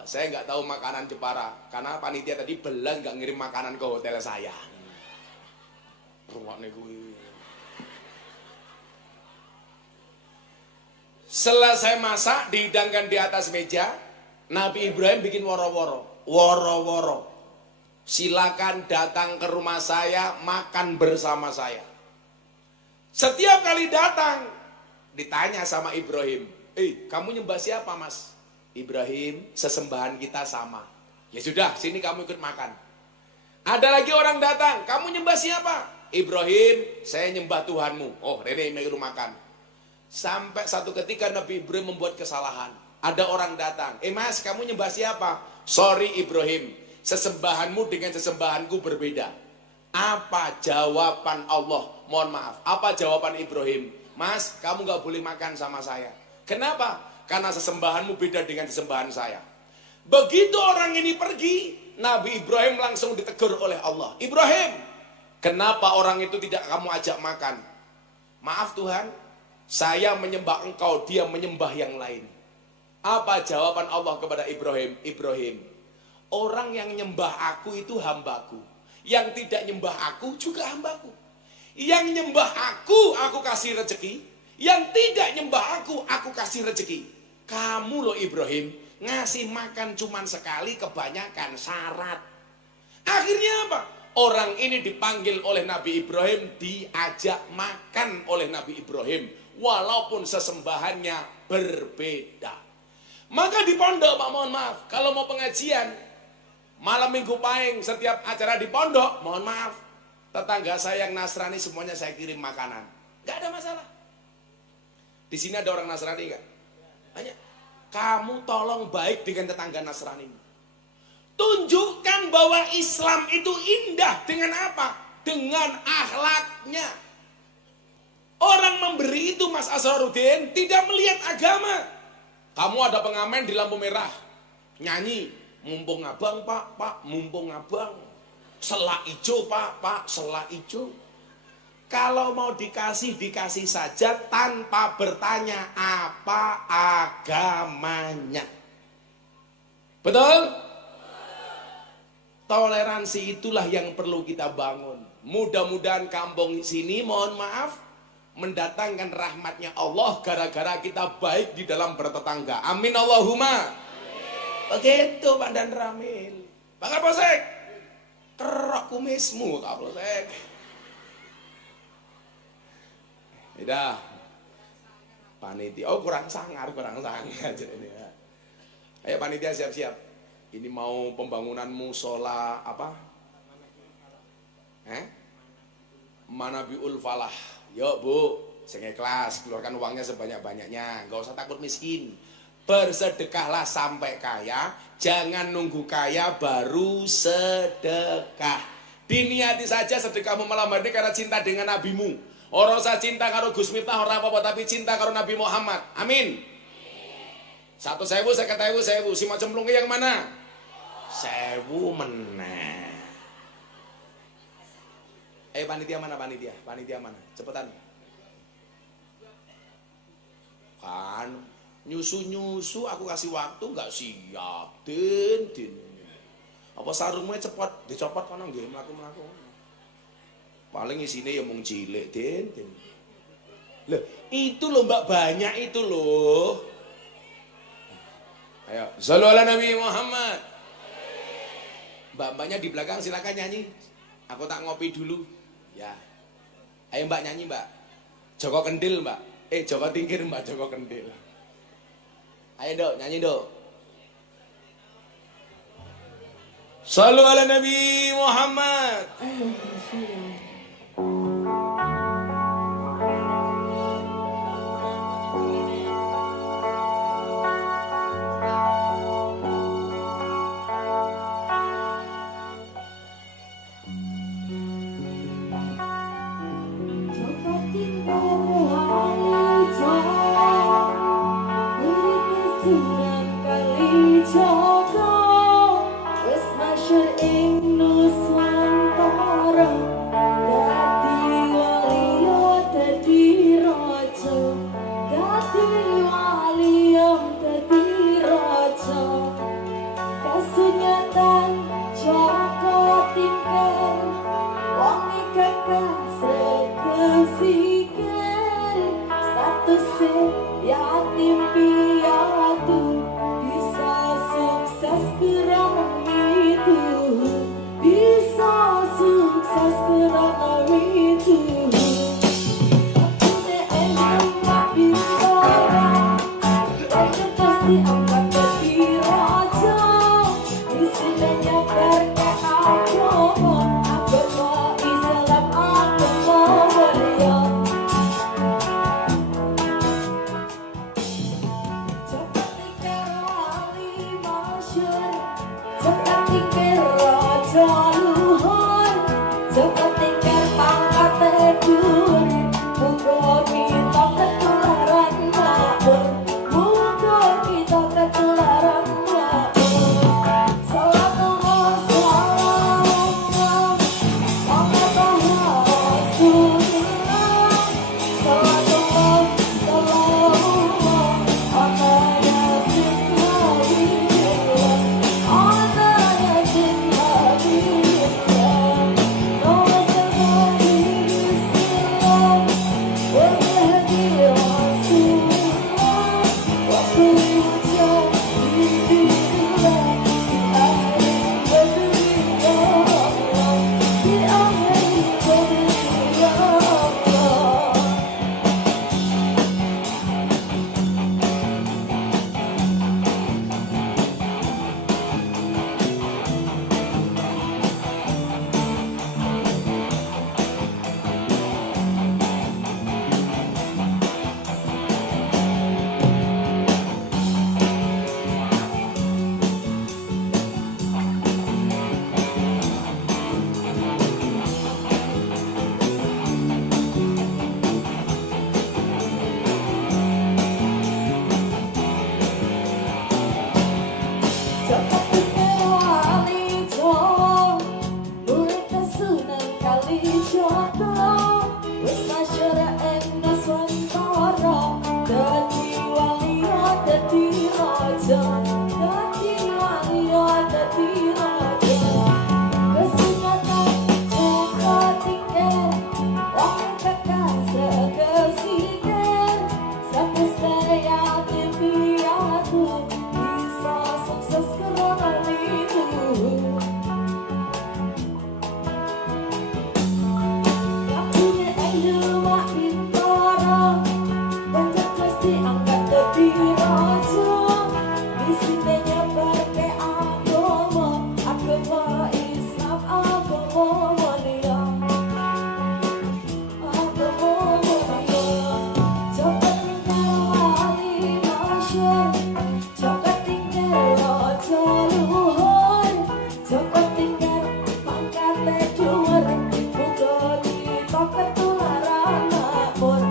Saya nggak tahu makanan Jepara karena panitia tadi belas nggak ngirim makanan ke hotel saya. Rumaknya gue. Selesai masak dihidangkan di atas meja, Nabi Ibrahim bikin woro-woro. Woro-woro. Silakan datang ke rumah saya, makan bersama saya. Setiap kali datang ditanya sama Ibrahim, kamu nyembah siapa mas? Ibrahim, sesembahan kita sama. Ya sudah, sini kamu ikut makan. Ada lagi orang datang, kamu nyembah siapa? Ibrahim, saya nyembah Tuhanmu. Oh, Rene ikut makan. Sampai satu ketika Nabi Ibrahim membuat kesalahan. Ada orang datang, mas kamu nyembah siapa? Sorry Ibrahim, sesembahanmu dengan sesembahanku berbeda. Apa jawaban Allah? Mohon maaf, apa jawaban Ibrahim? Mas, kamu gak boleh makan sama saya. Kenapa? Karena sesembahanmu beda dengan sesembahan saya. Begitu orang ini pergi, Nabi Ibrahim langsung ditegur oleh Allah. Ibrahim, kenapa orang itu tidak kamu ajak makan? Maaf Tuhan, saya menyembah engkau, dia menyembah yang lain. Apa jawaban Allah kepada Ibrahim? Ibrahim, orang yang nyembah aku itu hambaku. Yang tidak nyembah aku juga hambaku. Yang nyembah aku kasih rezeki. Yang tidak nyembah aku kasih rezeki. Kamu loh Ibrahim, ngasih makan cuman sekali, kebanyakan syarat. Akhirnya apa? Orang ini dipanggil oleh Nabi Ibrahim, diajak makan oleh Nabi Ibrahim. Walaupun sesembahannya berbeda. Maka di pondok, Pak, mohon maaf, kalau mau pengajian malam minggu pahing, setiap acara di pondok, mohon maaf, tetangga saya yang Nasrani semuanya saya kirim makanan. Gak ada masalah. Di sini ada orang Nasrani gak? Banyak. Kamu tolong baik dengan tetangga Nasrani. Tunjukkan bahwa Islam itu indah dengan apa? Dengan akhlaknya. Orang memberi itu Mas Asharuddin tidak melihat agama. Kamu ada pengamen di lampu merah, nyanyi, mumpung abang pak, mumpung abang. Selak ijo pak, selak ijo. Kalau mau dikasih saja tanpa bertanya apa agamanya. Betul? Toleransi itulah yang perlu kita bangun. Mudah-mudahan kampung sini, mohon maaf, mendatangkan rahmatnya Allah gara-gara kita baik di dalam bertetangga. Amin Allahumma. Begitu Pak Dan Ramil. Pak Kapolsek, kerok kumismu Kapolsek. Tidak. Panitia, kurang sangar aja ini. Ayo panitia siap-siap. Ini mau pembangunan musola apa? Manabiul Falah. Yuk bu, sing ikhlas, keluarkan uangnya sebanyak-banyaknya. Gak usah takut miskin. Bersedekahlah sampai kaya. Jangan nunggu kaya baru sedekah. Diniati saja sedekahmu malam hari ini karena cinta dengan nabimu. Orang usah cinta karo Gus Miftah orang apa-apa, tapi cinta karo Nabi Muhammad. Amin. 1.000, 50.000. Si mau cemplungnya yang mana? 1.000 meneh. Panitia mana panitia? Panitia mana? Cepetan. Kan nyusu aku kasih waktu nggak siap. Din. Apa sarungnya cepat dicopot kono nggih mlaku-mlaku. Paling isine ya mung cilik, Din. Loh, itu loh Mbak, banyak itu loh. Ayo, shollu ala Nabi Muhammad. Mbak-mbaknya di belakang silakan nyanyi. Aku tak ngopi dulu. Ya. Ayo Mbak nyanyi, Mbak. Joko Kendil, Mbak. Joko Tingkir, Mbak, Joko Kendil. Ayo, Dok, nyanyi, Dok. Shallu ala Nabi Muhammad. Wis masyhur ing Nusantara yatim piatu bisa sukses karena itu, bisa sukses karena itu. Aku enak tak bisa, aku pasti akan jadi raja. Istilahnya berkah agama, agama Islam, agama mulia. Cepat tikar wali masyur, cepat tikar raja luhur, cepat tikar pangkat tedur. Muga kita ketularan makmur, muga kita ketularan makmur. Salatullah salamullah ala taha rasulillah. Salatullah salamullah ala yasin habibillah, ala yasin habibillah. Nawasalli bismillah wa yahdi rasulullah wa kulli jahdi billah. Di akhir badri ya Allah, di akhir badri ya Allah. Cepat tikar wali Jawa, murid Sunan Kalijaga, wis masyhur ing Nusantara, dadi wali dadi raja, dadi wali dadi raja. Kesunatan cepat tikar, wong kekasih kesikir, sampai yatim piatu bisa sukses karena itu. Waktunya ilmu intara, banyak pasti angkat jadi raja. Di sini nyebar ke agama, agama Islam, agama mulia, agama mulia. Cepat tinggal wali masyur, cepat tinggal raja luhur, cepat tinggal pangkat tedur. Muga kita ketularan makmur.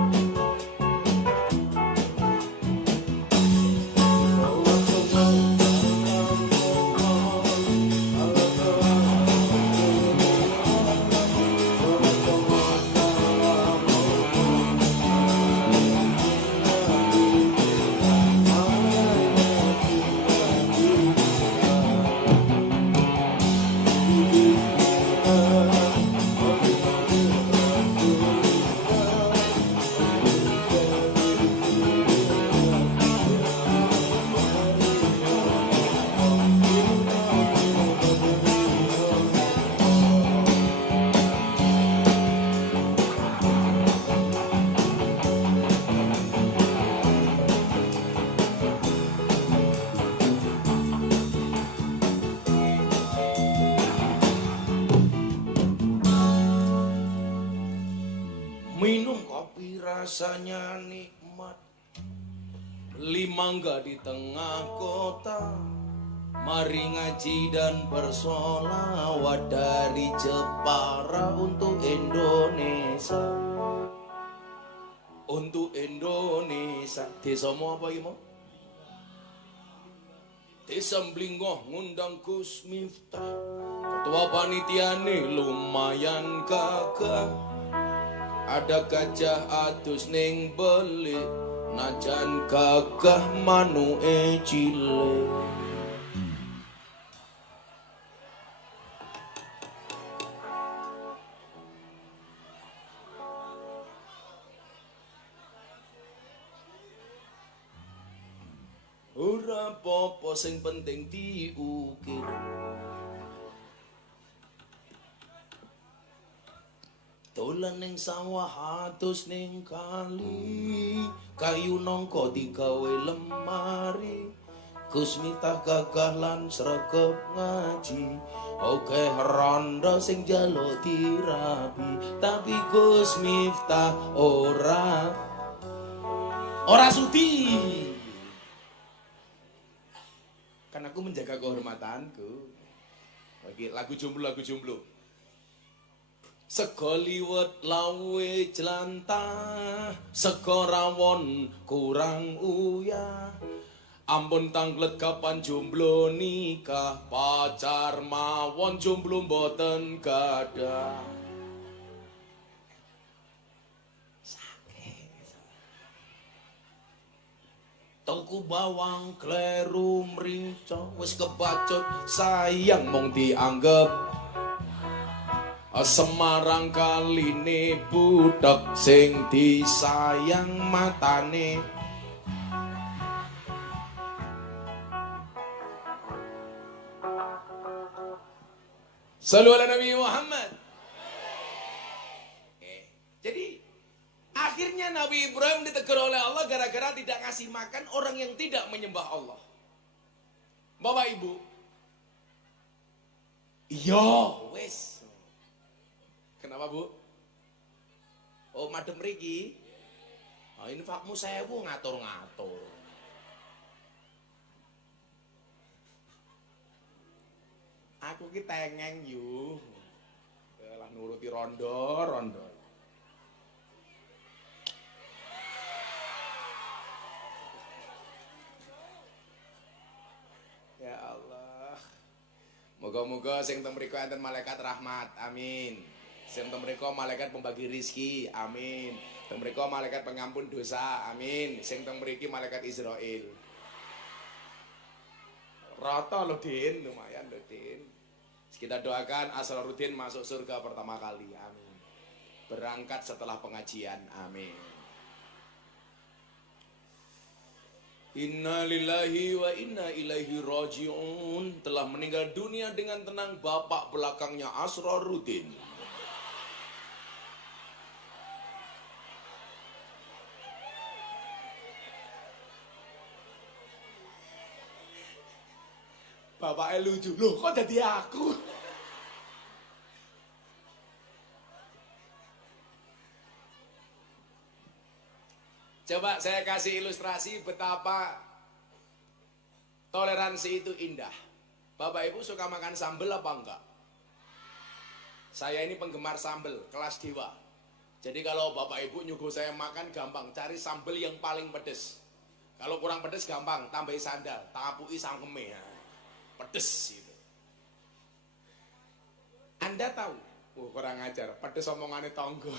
Minum kopi rasanya nikmat, beli mangga di tengah kota, mari ngaji dan bersolawat dari Jepara untuk Indonesia. Untuk Indonesia. Desa mau apa ya mau? Desa Blinggoh ngundang Gus Miftah, ketua panitia nih lumayan gagah. Ada gajah atus ning beli, najan gagah manue cile. Ora apa-apa sing penting diukir. Dolan ning sawah atus ning kali, kayu nangka digawe lemari. Gus Miftah gagah lan sregep ngaji, oke rondo sing njaluk dirabi, tapi Gus Miftah ora sudi. Kan aku menjaga kehormatanku. Lagu jomblo. Sego liwet lawe jelantah, sego rawon kurang uyah. Ampun tanglet kapan jomblo nikah, pacar mawon jomblo mboten gadah. Tuku bawang kleru mrica wis kebacut sayang mung dianggep Semarang kaline budak sing disayang matane. Sallu ala Nabi Muhammad. Jadi akhirnya Nabi Ibrahim ditegur oleh Allah gara-gara tidak ngasih makan orang yang tidak menyembah Allah. Bapak Ibu, iya wes. Kenapa Bu? Oh madem Riki. Oh, infakmu 1000 ngatur-ngatur. Aku ki tengeng yu. Lah nuruti rondo. Ya Allah. Moga-moga sing teng mriku enten malaikat rahmat. Amin. Sing teng mriku malaikat pembagi rizki. Amin. Teng mriku malaikat pengampun dosa. Amin. Sing teng mriki malaikat Israel. Rata loh Din, lumayan loh Din. Kita doakan Asraruddin masuk surga pertama kali. Amin. Berangkat setelah pengajian. Amin. Inna lillahi wa inna ilaihi raji'un. Telah meninggal dunia dengan tenang bapak belakangnya Asraruddin. Bapaknya lucu. Loh kok jadi aku? Coba saya kasih ilustrasi betapa toleransi itu indah. Bapak Ibu suka makan sambal apa enggak? Saya ini penggemar sambal, kelas dewa. Jadi kalau Bapak Ibu nyuguh saya makan gampang, cari sambal yang paling pedes. Kalau kurang pedes gampang, tambahi sandal, tapui sangkeme. Pedes gitu. Anda tahu? Kurang ajar, pedes omongannya tonggo.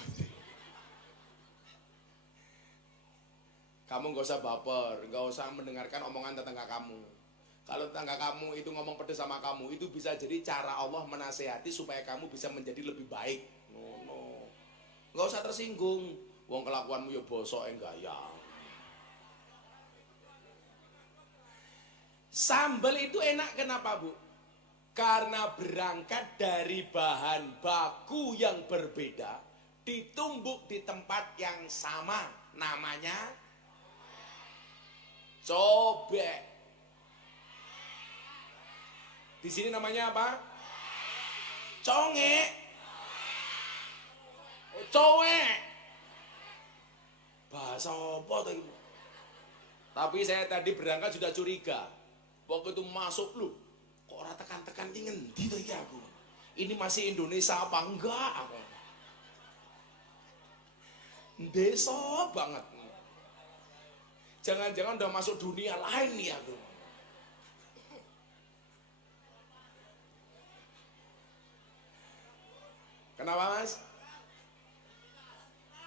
Kamu gak usah baper, gak usah mendengarkan omongan tetangga kamu. Kalau tetangga kamu itu ngomong pedes sama kamu, itu bisa jadi cara Allah menasehati supaya kamu bisa menjadi lebih baik. No. Gak usah tersinggung. Wong kelakuanmu ya bosok enggak ya. Sambal itu enak kenapa Bu? Karena berangkat dari bahan baku yang berbeda, ditumbuk di tempat yang sama, namanya cobek. Di sini namanya apa? Congek. Oh, cowek. Bahasa apa tuh? Tapi saya tadi berangkat sudah curiga. Waktu itu masuk lu, kok orang tekan-tekan ingin gitu ya aku. Ini masih Indonesia apa enggak aku? Desa banget. Jangan-jangan udah masuk dunia lain nih aku. Kenapa Mas?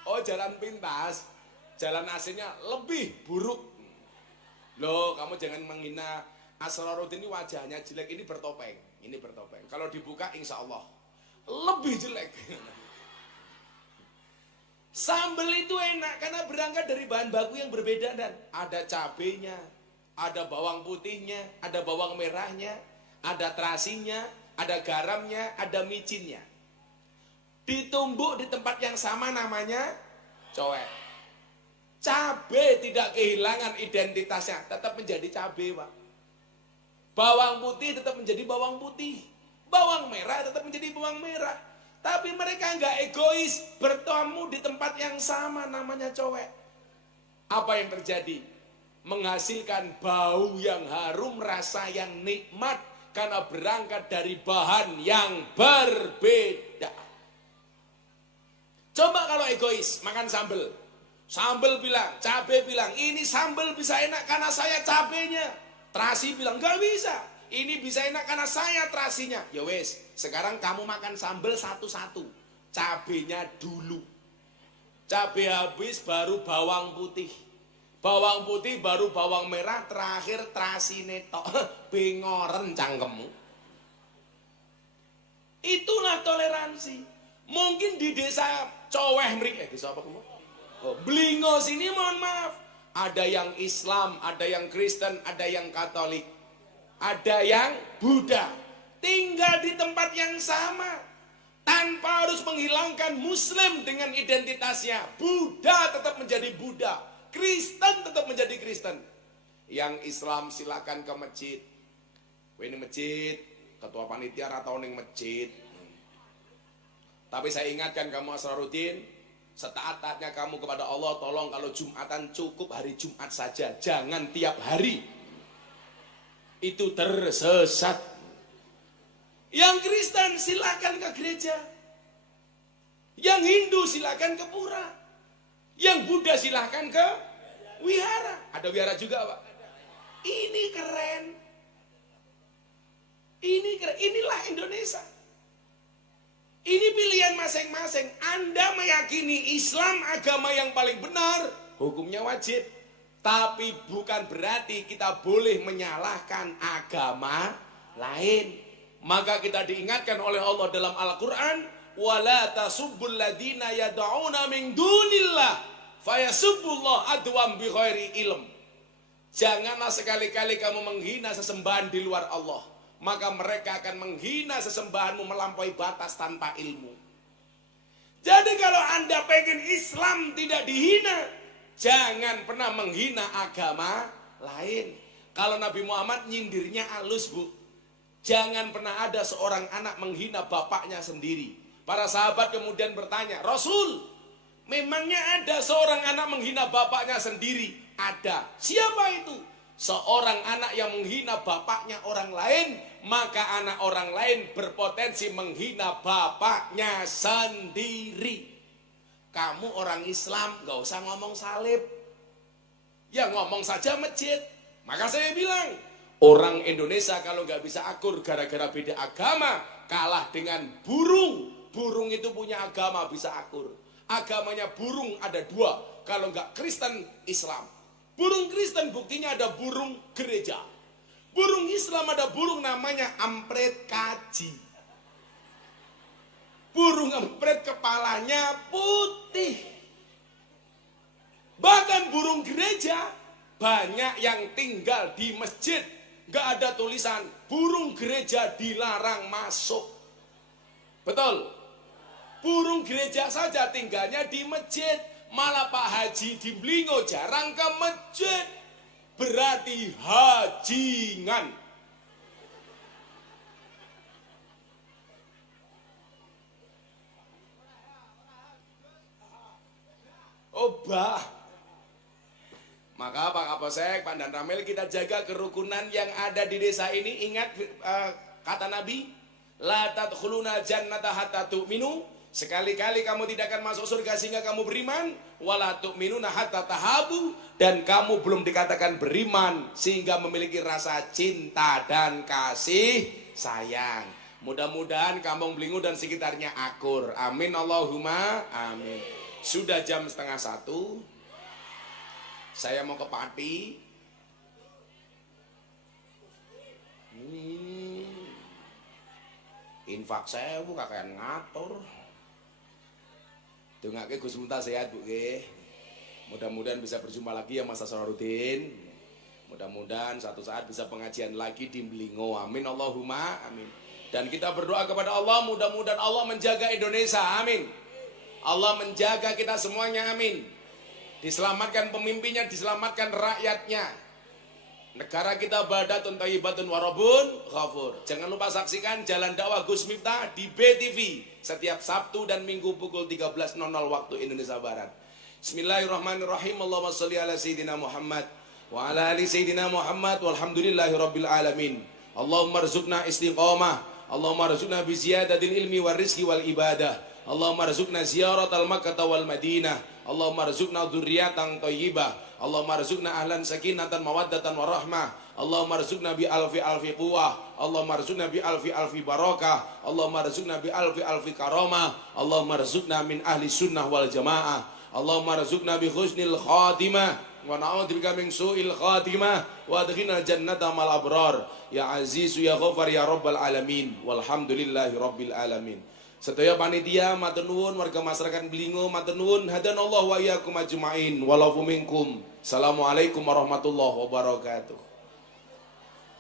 Oh jalan pintas, jalan aslinya lebih buruk. Loh kamu jangan menghina Asraruddin, ini wajahnya jelek, ini bertopeng. Ini bertopeng. Kalau dibuka insya Allah lebih jelek. Sambal itu enak karena berangkat dari bahan baku yang berbeda dan ada cabenya, Ada bawang putihnya, ada bawang merahnya, ada terasinya, ada garamnya, ada micinnya. Ditumbuk di tempat yang sama namanya cowek. Cabai tidak kehilangan identitasnya, tetap menjadi cabai, Pak. Bawang putih tetap menjadi bawang putih. Bawang merah tetap menjadi bawang merah. Tapi mereka nggak egois, bertemu di tempat yang sama namanya cowek. Apa yang terjadi? Menghasilkan bau yang harum, rasa yang nikmat karena berangkat dari bahan yang berbeda. Coba kalau egois, makan sambal. Sambal bilang, cabai bilang, ini sambal bisa enak karena saya cabainya. Terasi bilang, gak bisa. Ini bisa enak karena saya terasinya. Ya wes, sekarang kamu makan sambal satu-satu. Cabainya dulu. Cabai habis baru bawang putih. Bawang putih baru bawang merah, terakhir terasi netok. Bengoren cangkemmu. Itulah toleransi. Mungkin di desa Coweh mriki, desa apa kamu? Oh, Blingo sini mohon maaf. Ada yang Islam, ada yang Kristen, ada yang Katolik. Ada yang Buddha. Tinggal di tempat yang sama. Tanpa harus menghilangkan Muslim dengan identitasnya. Buddha tetap menjadi Buddha. Kristen tetap menjadi Kristen. Yang Islam silakan ke masjid. Ini masjid, ketua panitia atau ning masjid. Tapi saya ingatkan kamu Asraruddin, setaat-taatnya kamu kepada Allah, tolong kalau Jumatan cukup hari Jumat saja, jangan tiap hari. Itu tersesat. Yang Kristen silakan ke gereja. Yang Hindu silakan ke pura. Yang Buddha silahkan ke wihara. Ada wihara juga, Pak. Ini keren. Ini keren. Inilah Indonesia. Ini pilihan masing-masing. Anda meyakini Islam agama yang paling benar, hukumnya wajib. Tapi bukan berarti kita boleh menyalahkan agama lain. Maka kita diingatkan oleh Allah dalam Al-Quran, wala tasubbul ladina yad'una min dunillah fayasubbullah adwam bi ghairi ilm. Janganlah sekali-kali kamu menghina sesembahan di luar Allah, maka mereka akan menghina sesembahanmu melampaui batas tanpa ilmu. Jadi kalau Anda pengen Islam tidak dihina, jangan pernah menghina agama lain. Kalau Nabi Muhammad nyindirnya halus, Bu. Jangan pernah ada seorang anak menghina bapaknya sendiri. Para sahabat kemudian bertanya, Rasul, memangnya ada seorang anak menghina bapaknya sendiri? Ada. Siapa itu? Seorang anak yang menghina bapaknya orang lain, maka anak orang lain berpotensi menghina bapaknya sendiri. Kamu orang Islam, gak usah ngomong salib. Ya ngomong saja masjid. Maka saya bilang, orang Indonesia kalau gak bisa akur gara-gara beda agama, kalah dengan burung. Burung itu punya agama, bisa akur. Agamanya burung ada dua. Kalau enggak Kristen, Islam. Burung Kristen buktinya ada burung gereja. Burung Islam ada burung namanya ampret kaji. Burung ampret kepalanya putih. Bahkan burung gereja banyak yang tinggal di masjid. Enggak ada tulisan burung gereja dilarang masuk. Betul? Burung gereja saja tinggalnya di masjid. Malah Pak Haji di Blingo jarang ke masjid. Berarti hajingan. Obah. Maka Pak Kapolsek, Pak Dan Ramil, kita jaga kerukunan yang ada di desa ini. Ingat kata Nabi, la tadkhuluna jannata hatta tu'minu. Sekali-kali kamu tidak akan masuk surga sehingga kamu beriman. Wala tu'minuna hatta tahabu. Dan kamu belum dikatakan beriman sehingga memiliki rasa cinta dan kasih sayang. Mudah-mudahan Kampung Blingo dan sekitarnya akur. Amin Allahumma amin. Sudah jam 12:30. Saya mau ke Pati. Infak saya bu kakek ngatur. Dongake Gus Munta sehat Bu nggih. Mudah-mudahan bisa berjumpa lagi ya Mas Asraruddin. Mudah-mudahan satu saat bisa pengajian lagi di Belingo. Amin Allahumma amin. Dan kita berdoa kepada Allah, mudah-mudahan Allah menjaga Indonesia. Amin. Allah menjaga kita semuanya. Amin. Diselamatkan pemimpinnya, diselamatkan rakyatnya. Negara kita baldatun thayyibatun warabun ghafur. Jangan lupa saksikan Jalan Dakwah Gus Miftah di BTV setiap Sabtu dan Minggu pukul 13.00 waktu Indonesia Barat. Bismillahirrahmanirrahim. Allahumma sholli ala sayyidina Muhammad wa ala ali sayyidina Muhammad walhamdulillahi rabbil alamin. Allahumma rzuqna istiqamah. Allahumma rzuqna bi ziyadatil ilmi war rizqi wal ibadah. Allahumma rzuqna ziyaratal Makkah wal Madinah. Allahumma rzuqna dzurriyyatan thayyibah. Allahumma rzuqna ahlan sakinatan mawaddatan warahmah. Allahumma rzuqna bi alfi quwwah. Allahumma rzuqna bi alfi barakah. Allahumma rzuqna bi alfi karamah. Allahumma rzuqna min ahli sunnah wal jamaah. Allahumma rzuqna bi husnil khatimah wa na'udzubika min su'il khatimah wa adkhilna jannata mal abrar ya aziz ya ghafar ya rabbal alamin walhamdulillahi rabbil alamin. Sedaya panitia matur nuwun, warga masyarakat Belingo matur nuwun, hadanallahu wa iyyakum ajmain. Wallahu minkum. Assalamualaikum warahmatullahi wabarakatuh.